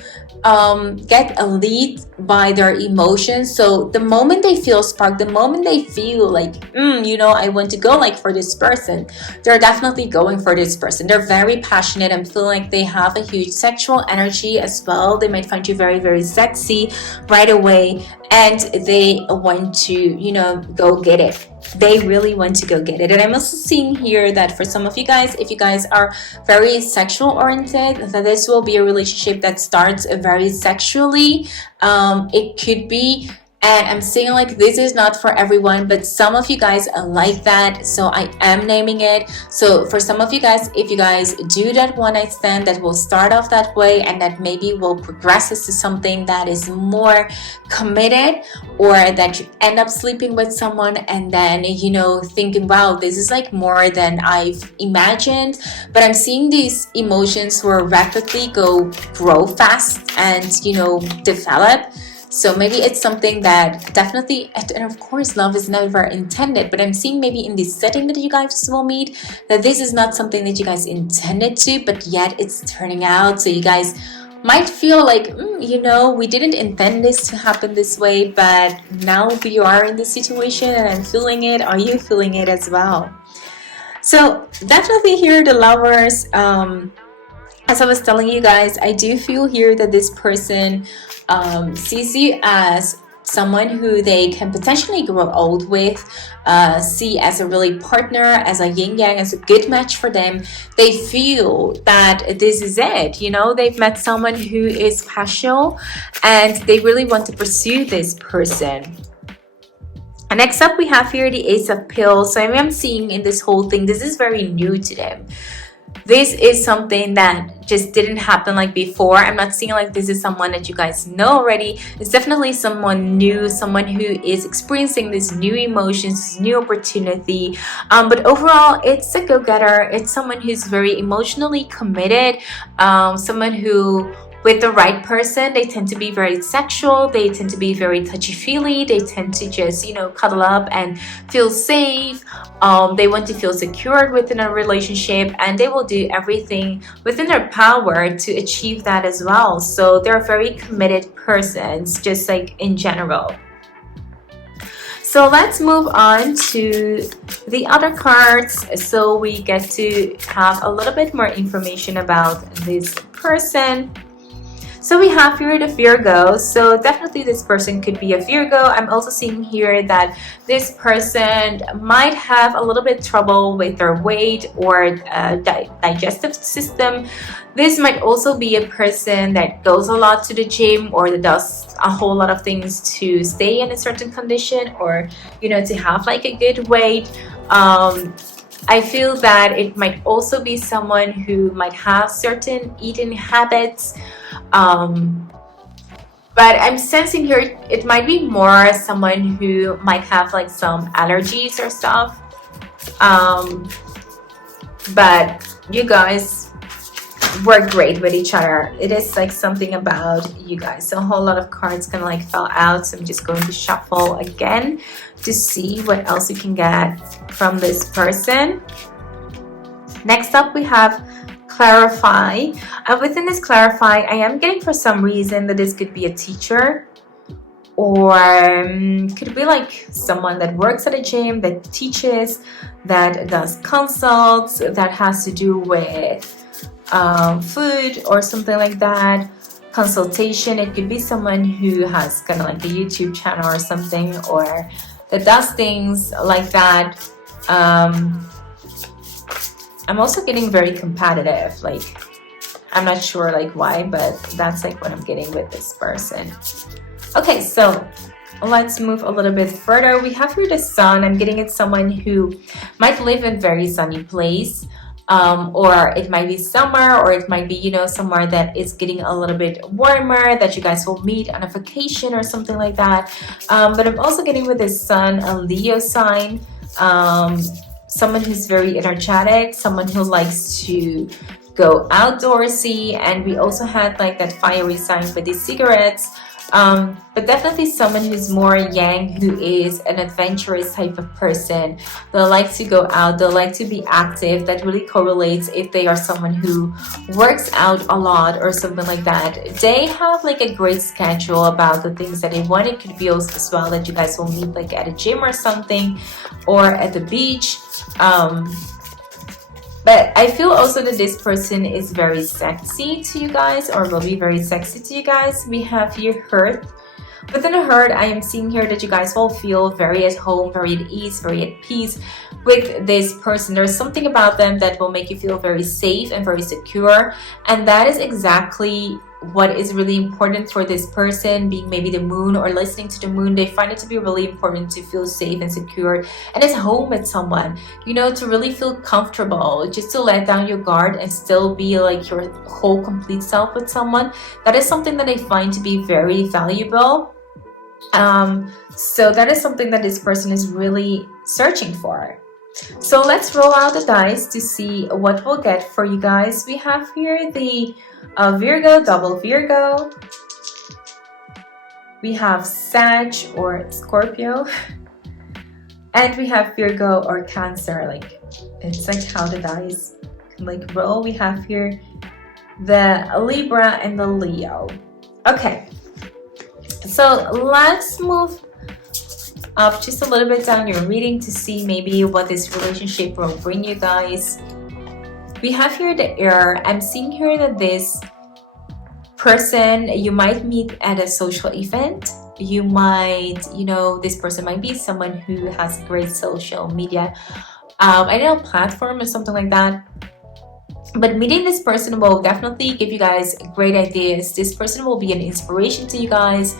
get a lead by their emotions. So the moment they feel spark, the moment they feel like I want to go like for this person, they're definitely going for this person. They're very passionate and feel like they have a huge sexual energy as well. They might find you very, very sexy right away, and they want to go get it. They really want to go get it. And I'm also seeing here that for some of you guys, if you guys are very sexual oriented, that this will be a relationship that starts very sexually. It could be, and I'm saying like this is not for everyone, but some of you guys are like that, so I am naming it. So for some of you guys, if you guys do that one night stand that will start off that way and that maybe will progress us to something that is more committed, or that you end up sleeping with someone and then thinking, wow, this is like more than I've imagined. But I'm seeing these emotions will rapidly grow fast and develop. So maybe it's something that definitely, and of course love is never intended, but I'm seeing maybe in this setting that you guys will meet, that this is not something that you guys intended to, but yet it's turning out. So you guys might feel like, we didn't intend this to happen this way, but now we are in this situation and I'm feeling it. Are you feeling it as well? So definitely here, the lovers, as I was telling you guys, I do feel here that this person sees you as someone who they can potentially grow old with, see as a really partner, as a yin yang, as a good match for them. They feel that this is it. They've met someone who is passionate and they really want to pursue this person. And next up we have here the Ace of Pills. So I'm seeing in this whole thing, this is very new to them. This is something that just didn't happen like before. I'm not seeing like this is someone that you guys know already. It's definitely someone new, someone who is experiencing these new emotions, this new opportunity. But overall, it's a go-getter. It's someone who's very emotionally committed, someone who, with the right person, they tend to be very sexual, they tend to be very touchy-feely, they tend to just, cuddle up and feel safe. They want to feel secured within a relationship, and they will do everything within their power to achieve that as well. So they're very committed persons, just like in general. So let's move on to the other cards, so we get to have a little bit more information about this person. So we have here the Virgo. So definitely this person could be a Virgo. I'm also seeing here that this person might have a little bit trouble with their weight or digestive system. This might also be a person that goes a lot to the gym or that does a whole lot of things to stay in a certain condition, or to have like a good weight. I feel that it might also be someone who might have certain eating habits. But I'm sensing here it might be more someone who might have like some allergies or stuff. But you guys, work great with each other. It is like something about you guys. So a whole lot of cards kind of like fell out. So I'm just going to shuffle again to see what else you can get from this person. Next up, we have clarify. Within this clarify, I am getting for some reason that this could be a teacher, or could be like someone that works at a gym, that teaches, that does consults, that has to do with food or something like that. Consultation. It could be someone who has kind of like a YouTube channel or something, or that does things like that. I'm also getting very competitive. Like, I'm not sure like why, but that's like what I'm getting with this person. Okay, so let's move a little bit further. We have here the sun. I'm getting it someone who might live in a very sunny place, or it might be summer, or it might be, you know, somewhere that is getting a little bit warmer, that you guys will meet on a vacation or something like that. But I'm also getting with this sun a Leo sign. Someone who's very energetic, someone who likes to go outdoorsy, and we also had like that fiery sign with these cigarettes. But definitely someone who's more yang, who is an adventurous type of person. They'll like to go out, they'll like to be active. That really correlates if they are someone who works out a lot or something like that. They have like a great schedule about the things that they want. It could be also as well that you guys will meet like at a gym or something, or at the beach. But I feel also that this person is very sexy to you guys, or will be very sexy to you guys. We have here Hearth. Within a herd, I am seeing here that you guys will feel very at home, very at ease, very at peace with this person. There's something about them that will make you feel very safe and very secure. And that is exactly what is really important for this person, being maybe the moon or listening to the moon. They find it to be really important to feel safe and secure and at home with someone, you know, to really feel comfortable, just to let down your guard and still be like your whole complete self with someone. That is something that I find to be very valuable. So that is something that this person is really searching for. So let's roll out the dice to see what we'll get for you guys. We have here the Virgo, double Virgo. We have Sag or Scorpio. And we have Virgo or Cancer. Like, it's like how the dice can like roll. We have here the Libra and the Leo. Okay. So let's move up just a little bit down your reading to see maybe what this relationship will bring you guys. We have here the air. I'm seeing here that this person you might meet at a social event. You might, you know, this person might be someone who has great social media, I don't know, platform or something like that. But meeting this person will definitely give you guys great ideas. This person will be an inspiration to you guys.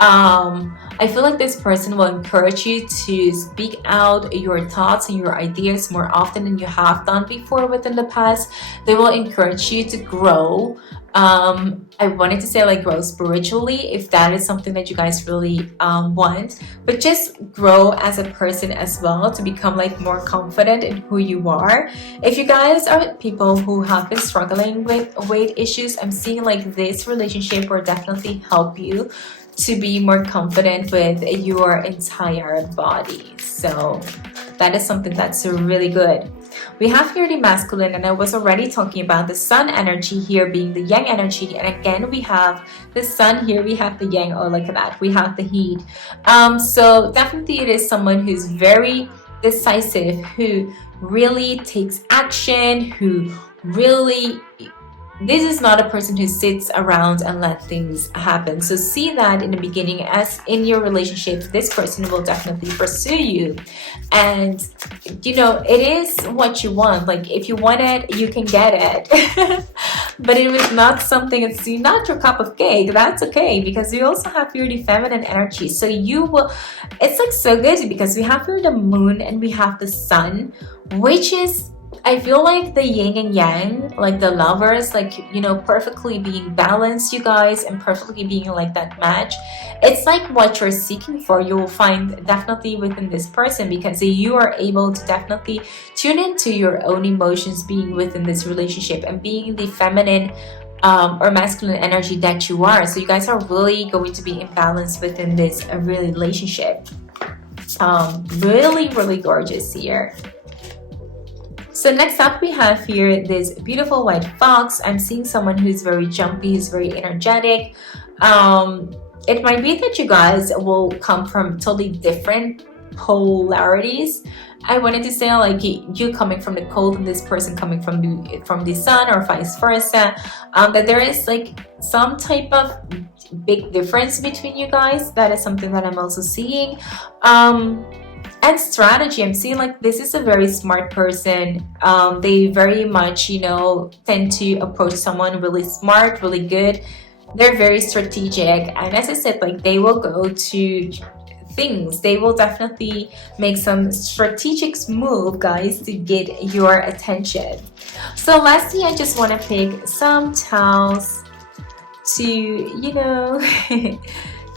I feel like this person will encourage you to speak out your thoughts and your ideas more often than you have done before within the past. They will encourage you to grow. I wanted to say like grow spiritually, if that is something that you guys really want, but just grow as a person as well, to become like more confident in who you are. If you guys are people who have been struggling with weight issues, I'm seeing like this relationship will definitely help you to be more confident with your entire body. So that is something that's really good. We have here the masculine, and I was already talking about the sun energy here being the yang energy. And again, we have the sun here, we have the yang. Oh, look at that, we have the heat. So definitely it is someone who's very decisive, who really takes action, who really, this is not a person who sits around and let things happen. So see that in the beginning, as in your relationship, this person will definitely pursue you. And, you know, it is what you want. Like, if you want it, you can get it. But it was not something, it's not your cup of cake. That's okay, because you also have here the feminine energy. So you will, it's like so good because we have here the moon and we have the sun, which is I feel like the yin and yang, like the lovers, like, you know, perfectly being balanced, you guys, and perfectly being like that match. It's like what you're seeking for, you will find definitely within this person, because you are able to definitely tune into your own emotions being within this relationship and being the feminine or masculine energy that you are. So you guys are really going to be in balance within this relationship. Really, really gorgeous here. So next up we have here this beautiful white fox. I'm seeing someone who's very jumpy, who's very energetic. It might be that you guys will come from totally different polarities. I wanted to say like you coming from the cold and this person coming from the sun, or vice versa. That there is like some type of big difference between you guys. That is something that I'm also seeing. And strategy, I'm seeing like this is a very smart person. They very much, you know, tend to approach someone really smart, really good. They're very strategic, and as I said, like they will go to things, they will definitely make some strategic move, guys, to get your attention. So lastly, I just want to pick some towels to, you know,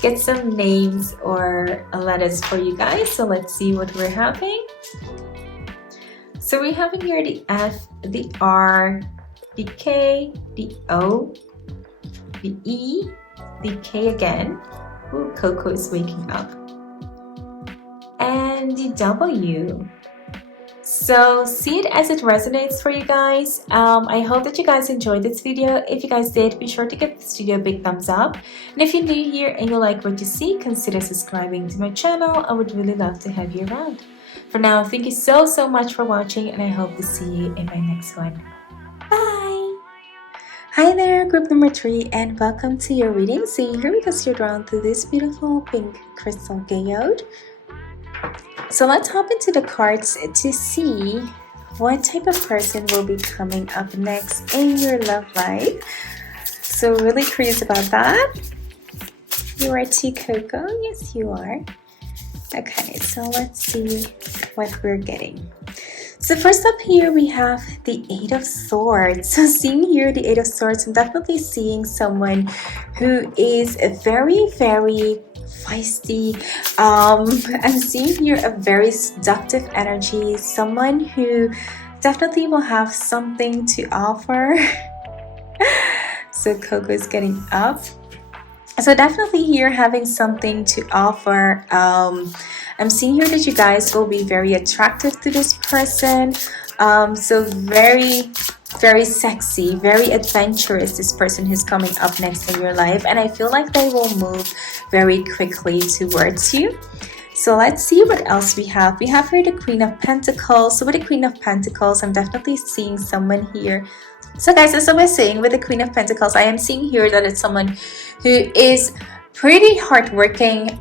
get some names or letters for you guys. So let's see what we're having. So we're having here the F, the R, the K, the O, the E, the K again. Ooh, Coco is waking up. And the W. So see it as it resonates for you guys. I hope that you guys enjoyed this video. If you guys did, be sure to give this video a big thumbs up. And if you're new here and you like what you see, consider subscribing to my channel. I would really love to have you around. For now, thank you so much for watching, and I hope to see you in my next one. Bye! Hi there, group number 3, and welcome to your reading. So you're here because you're drawn to this beautiful pink crystal geode. So let's hop into the cards to see what type of person will be coming up next in your love life. So really curious about that. You are T Coco? Yes, you are. Okay, so let's see what we're getting. So first up here we have the Eight of Swords. So seeing here the Eight of Swords, I'm definitely seeing someone who is very feisty. I'm seeing here a very seductive energy, someone who definitely will have something to offer. So Coco is getting up. So definitely here having something to offer. I'm seeing here that you guys will be very attractive to this person. So very sexy, very adventurous, this person who's coming up next in your life, and I feel like they will move very quickly towards you. So let's see what else we have. We have here the Queen of Pentacles. So with the Queen of Pentacles, I'm definitely seeing someone here. So guys, as I was saying, with the Queen of Pentacles, I am seeing here that it's someone who is pretty hardworking.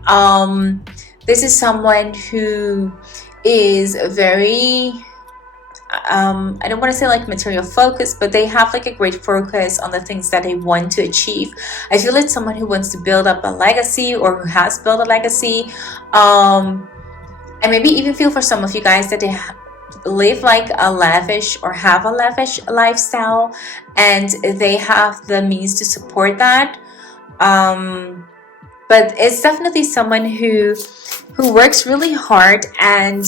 This is someone who is very I don't want to say like material focus, but they have like a great focus on the things that they want to achieve. I feel it's someone who wants to build up a legacy, or who has built a legacy. And maybe even feel for some of you guys that they live like a lavish, or have a lavish lifestyle, and they have the means to support that. But it's definitely someone who works really hard, and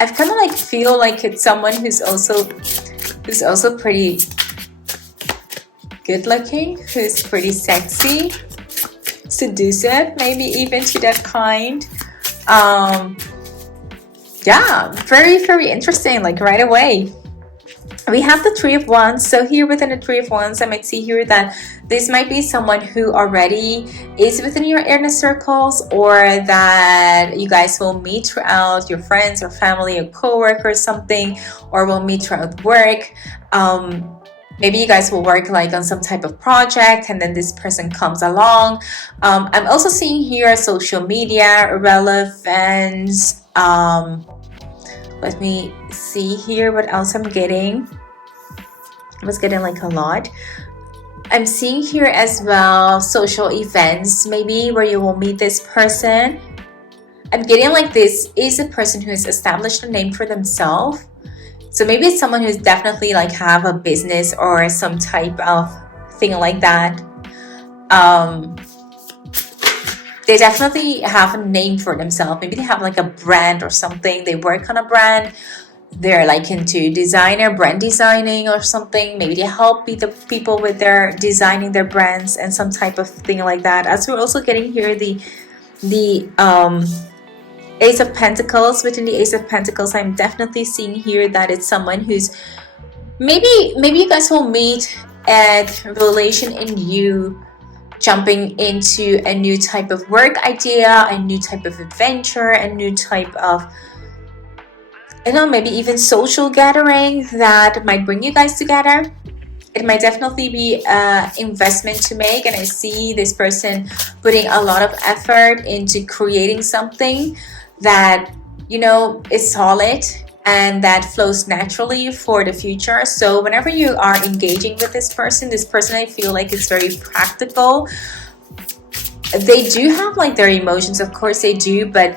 I kind of like feel like it's someone who's also pretty good looking, who's pretty sexy, seductive, maybe even to that kind. Yeah, very interesting, like right away. We have the Three of Wands. So here within the Three of Wands, I might see here that this might be someone who already is within your inner circles, or that you guys will meet throughout your friends or family or co-worker or something, or will meet throughout work. Maybe you guys will work like on some type of project, and then this person comes along. I'm also seeing here social media relevance. Let me see here what else I'm getting. I was getting like a lot. I'm seeing here as well social events, maybe where you will meet this person. I'm getting like this is a person who has established a name for themselves. So maybe it's someone who's definitely like have a business or some type of thing like that. They definitely have a name for themselves. Maybe they have like a brand or something. They work on a brand. They're like into brand designing or something. Maybe they help the people with their designing their brands and some type of thing like that. As we're also getting here the Ace of Pentacles. Within the Ace of Pentacles, I'm definitely seeing here that it's someone who's maybe you guys will meet at relation in you jumping into a new type of work idea, a new type of adventure, a new type of, you know, maybe even social gathering that might bring you guys together. It might definitely be an investment to make, and I see this person putting a lot of effort into creating something that, you know, is solid and that flows naturally for the future. So whenever you are engaging with this person I feel like it's very practical. They do have like their emotions, of course they do, but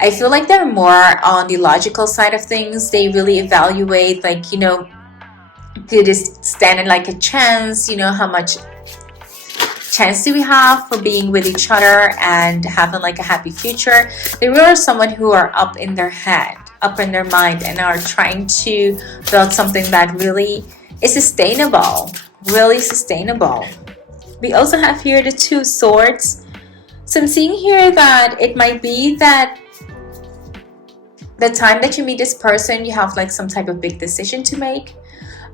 I feel like they're more on the logical side of things. They really evaluate, like, you know, did this stand in like a chance, you know, how much chance do we have for being with each other and having like a happy future. They really are someone who are up in their head, up in their mind, and are trying to build something that really is sustainable, really sustainable. We also have here the Two Swords. So I'm seeing here that it might be that the time that you meet this person, you have like some type of big decision to make.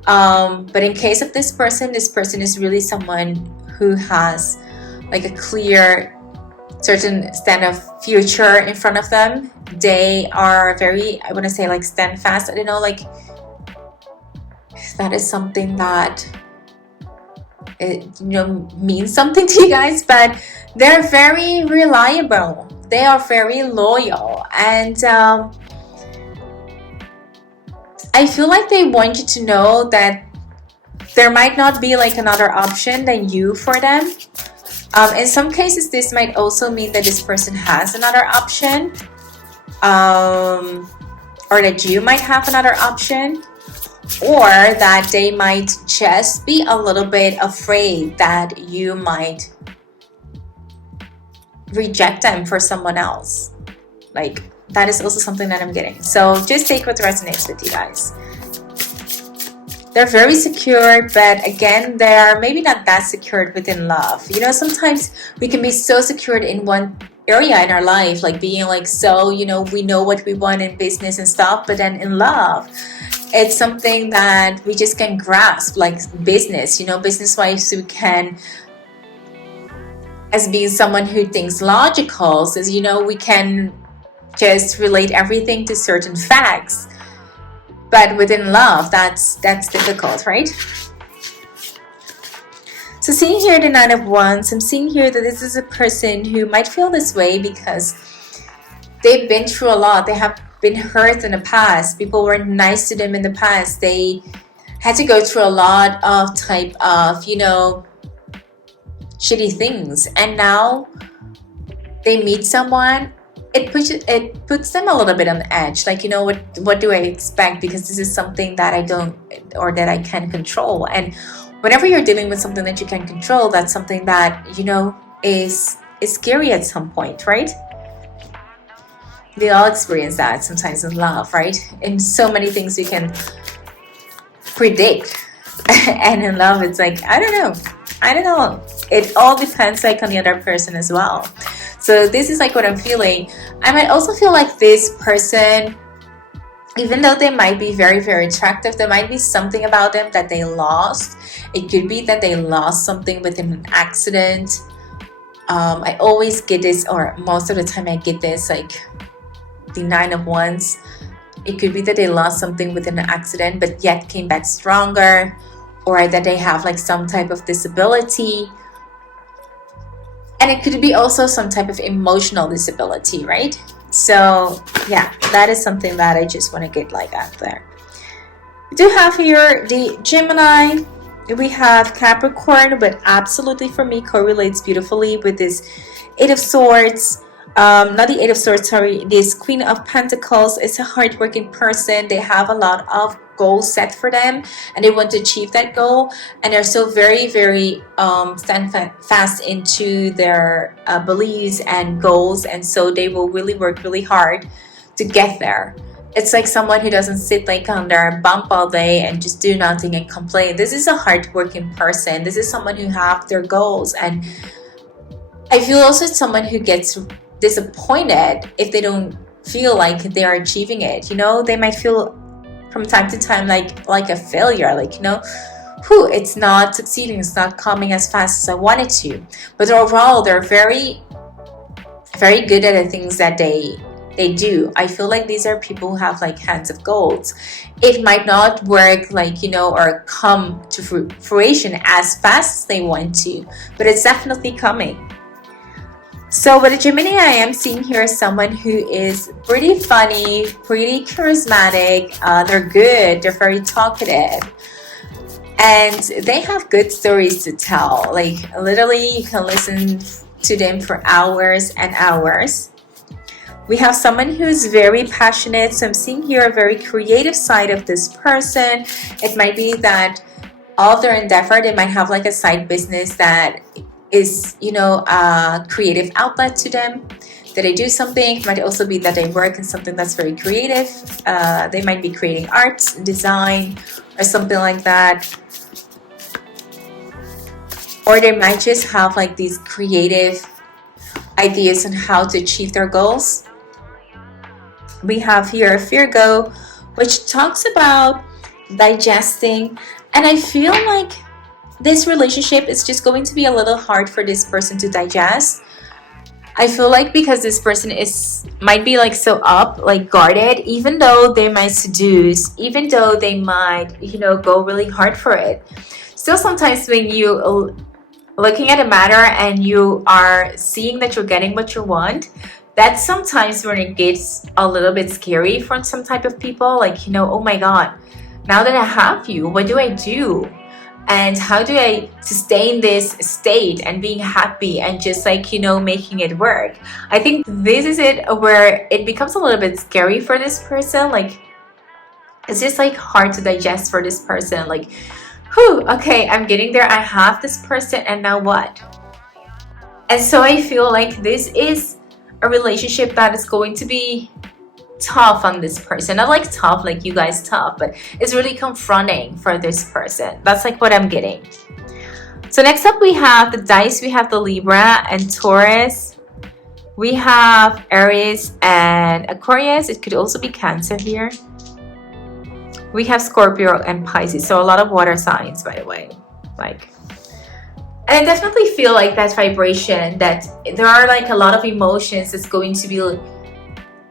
But in case of this person is really someone who has like a clear certain stand of future in front of them. They are very, I want to say, like stand fast. I don't know, like that is something that it, you know, means something to you guys, but they're very reliable. They are very loyal, and I feel like they want you to know that there might not be like another option than you for them. In some cases, this might also mean that this person has another option, or that you might have another option, or that they might just be a little bit afraid that you might reject them for someone else. Like, that is also something that I'm getting. So just take what resonates with you guys. They're very secure, but again, they're maybe not that secured within love. You know, sometimes we can be so secured in one area in our life, like being like so, you know, we know what we want in business and stuff, but then in love, it's something that we just can grasp, like business, you know, business-wise, we can, as being someone who thinks logical, says, you know, we can just relate everything to certain facts. But within love, that's difficult, right? So seeing here the Nine of Wands, I'm seeing here that this is a person who might feel this way because they've been through a lot. They have been hurt in the past. People weren't nice to them in the past. They had to go through a lot of type of, you know, shitty things. And now they meet someone. It puts them a little bit on the edge. Like, you know, what do I expect? Because this is something that I don't, or that I can control. And whenever you're dealing with something that you can control, that's something that, you know, is scary at some point, right? We all experience that sometimes in love, right? In so many things we can predict. And in love, it's like, I don't know. It all depends like on the other person as well. So this is like what I'm feeling. I might also feel like this person, even though they might be very, very attractive, there might be something about them that they lost. It could be that they lost something within an accident. I always get this, or most of the time I get this, like the Nine of Wands. It could be that they lost something within an accident, but yet came back stronger, or that they have like some type of disability. And it could be also some type of emotional disability, right? So yeah, that is something that I just want to get like out there. We do have here the Gemini. We have Capricorn, but absolutely for me correlates beautifully with this Eight of Swords. not the Eight of Swords, sorry, this Queen of Pentacles is a hardworking person. They have a lot of goals set for them and they want to achieve that goal, and they're so very, very stand fast into their beliefs and goals, and so they will really work really hard to get there. It's like someone who doesn't sit like on their bump all day and just do nothing and complain. This is a hardworking person. This is someone who have their goals, and I feel also someone who gets disappointed if they don't feel like they are achieving it. You know, they might feel from time to time like a failure, like, you know, it's not succeeding, it's not coming as fast as I wanted to. But overall, they're very, very good at the things that they do. I feel like these are people who have like hands of gold. It might not work like, you know, or come to fruition as fast as they want to, but it's definitely coming. So with a Gemini, I am seeing here someone who is pretty funny, pretty charismatic. They're good, they're very talkative, and they have good stories to tell. Like literally you can listen to them for hours and hours. We have someone who's very passionate. So I'm seeing here a very creative side of this person. It might be that all of their endeavor, they might have like a side business that is, you know, a creative outlet to them, that they do something. It might also be that they work in something that's very creative. They might be creating art, design, or something like that. Or they might just have like these creative ideas on how to achieve their goals. We have here Virgo, which talks about digesting, and I feel like this relationship is just going to be a little hard for this person to digest. I feel like because this person might be like so up, like guarded, even though they might seduce, even though they might, you know, go really hard for it. Still, sometimes when you looking at a matter and you are seeing that you're getting what you want, that's sometimes when it gets a little bit scary for some type of people. Like, you know, oh my God, now that I have you, what do I do? And how do I sustain this state and being happy and just like, you know, making it work? I think this is it where it becomes a little bit scary for this person. Like, it's just like hard to digest for this person. Like, okay, I'm getting there. I have this person, and now what? And so I feel like this is a relationship that is going to be tough on this person. Not like tough like you guys tough, but it's really confronting for this person. That's like what I'm getting. So next up we have the dice. We have the Libra and Taurus. We have Aries and Aquarius. It could also be Cancer here. We have Scorpio and Pisces. So a lot of water signs, by the way. Like, and I definitely feel like that vibration, that there are like a lot of emotions that's going to be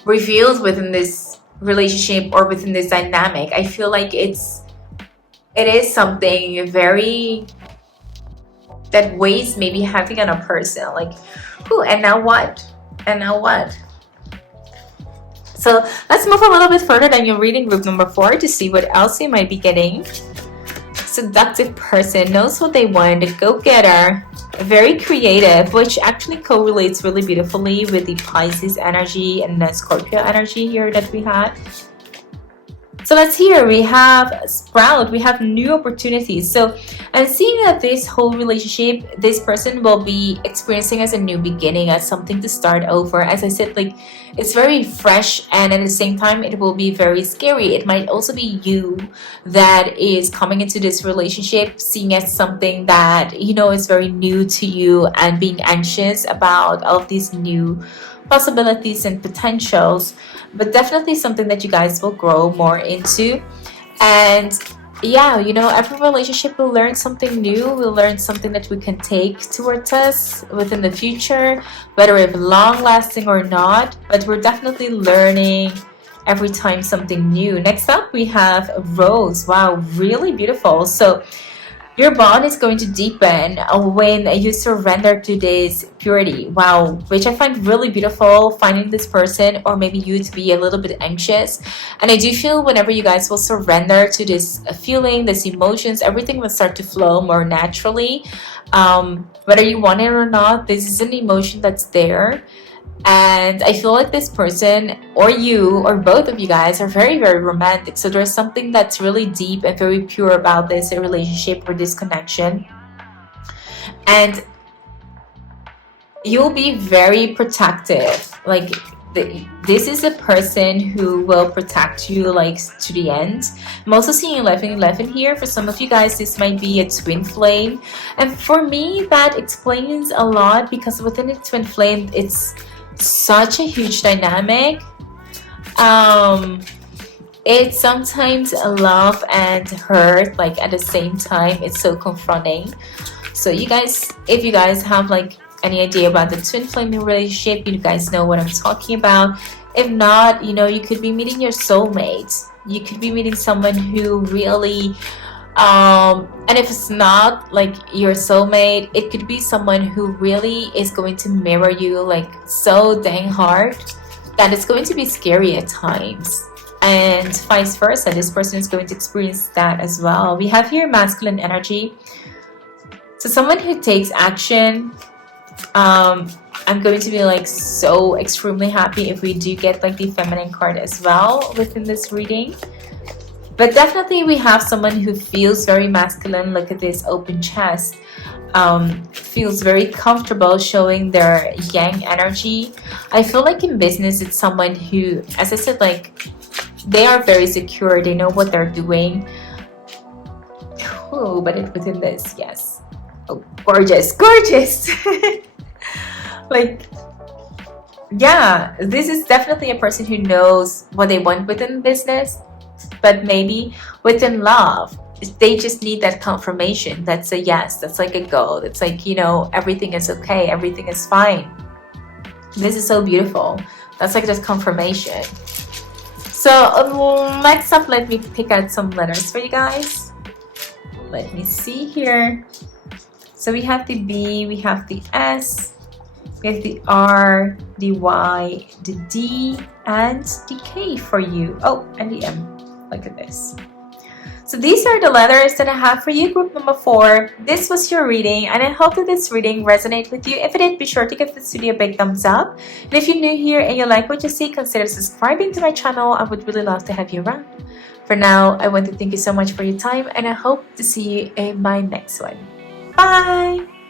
revealed within this relationship or within this dynamic. I feel like it is something very that weighs maybe heavy on a person. Like, and now what? And now what? So let's move a little bit further than your reading group number 4 to see what else you might be getting. Seductive person, knows what they want, a go-getter, very creative, which actually correlates really beautifully with the Pisces energy and the Scorpio energy here that we had. So let's hear, we have sprout, we have new opportunities. So I'm seeing that this whole relationship, this person will be experiencing as a new beginning, as something to start over. As I said, like, it's very fresh, and at the same time it will be very scary. It might also be you that is coming into this relationship seeing as something that, you know, is very new to you, and being anxious about all of these new possibilities and potentials, but definitely something that you guys will grow more into. And yeah, you know, every relationship will learn something new. We'll learn something that we can take towards us within the future, whether it's long lasting or not, but we're definitely learning every time something new. Next up we have Rose. Wow, really beautiful. So your bond is going to deepen when you surrender to this purity. Wow, which I find really beautiful, finding this person or maybe you to be a little bit anxious. And I do feel whenever you guys will surrender to this feeling, this emotions, everything will start to flow more naturally. Whether you want it or not, this is an emotion that's there. And I feel like this person, or you, or both of you guys, are very, very romantic. So there's something that's really deep and very pure about this relationship or this connection. And you'll be very protective. Like, this is a person who will protect you like to the end. I'm also seeing 1111 here. For some of you guys, this might be a twin flame, and for me that explains a lot, because within a twin flame it's such a huge dynamic. It's sometimes love and hurt like at the same time. It's so confronting. So you guys, if you guys have like any idea about the twin flame relationship, you guys know what I'm talking about. If not, you know, you could be meeting your soulmate. You could be meeting someone who really and if it's not like your soulmate, it could be someone who really is going to mirror you like so dang hard that it's going to be scary at times. And vice versa, this person is going to experience that as well. We have here masculine energy, so someone who takes action. I'm going to be like so extremely happy if we do get like the feminine card as well within this reading. But definitely we have someone who feels very masculine. Look at this open chest. Feels very comfortable showing their yang energy. I feel like in business it's someone who, as I said, like they are very secure. They know what they're doing. Oh, but it within this, yes. Oh, gorgeous, gorgeous. Like, yeah, this is definitely a person who knows what they want within business, but maybe within love, they just need that confirmation. That's a yes, that's like a go. That's like, you know, everything is okay, everything is fine. This is so beautiful. That's like just confirmation. So next up, let me pick out some letters for you guys. Let me see here. So we have the B, we have the S, we have the R, the Y, the D, and the K for you. Oh, and the M. Look at this. So these are the letters that I have for you, group number 4. This was your reading, and I hope that this reading resonated with you. If it did, be sure to give this video a big thumbs up. And if you're new here and you like what you see, consider subscribing to my channel. I would really love to have you around. For now, I want to thank you so much for your time, and I hope to see you in my next one. Bye!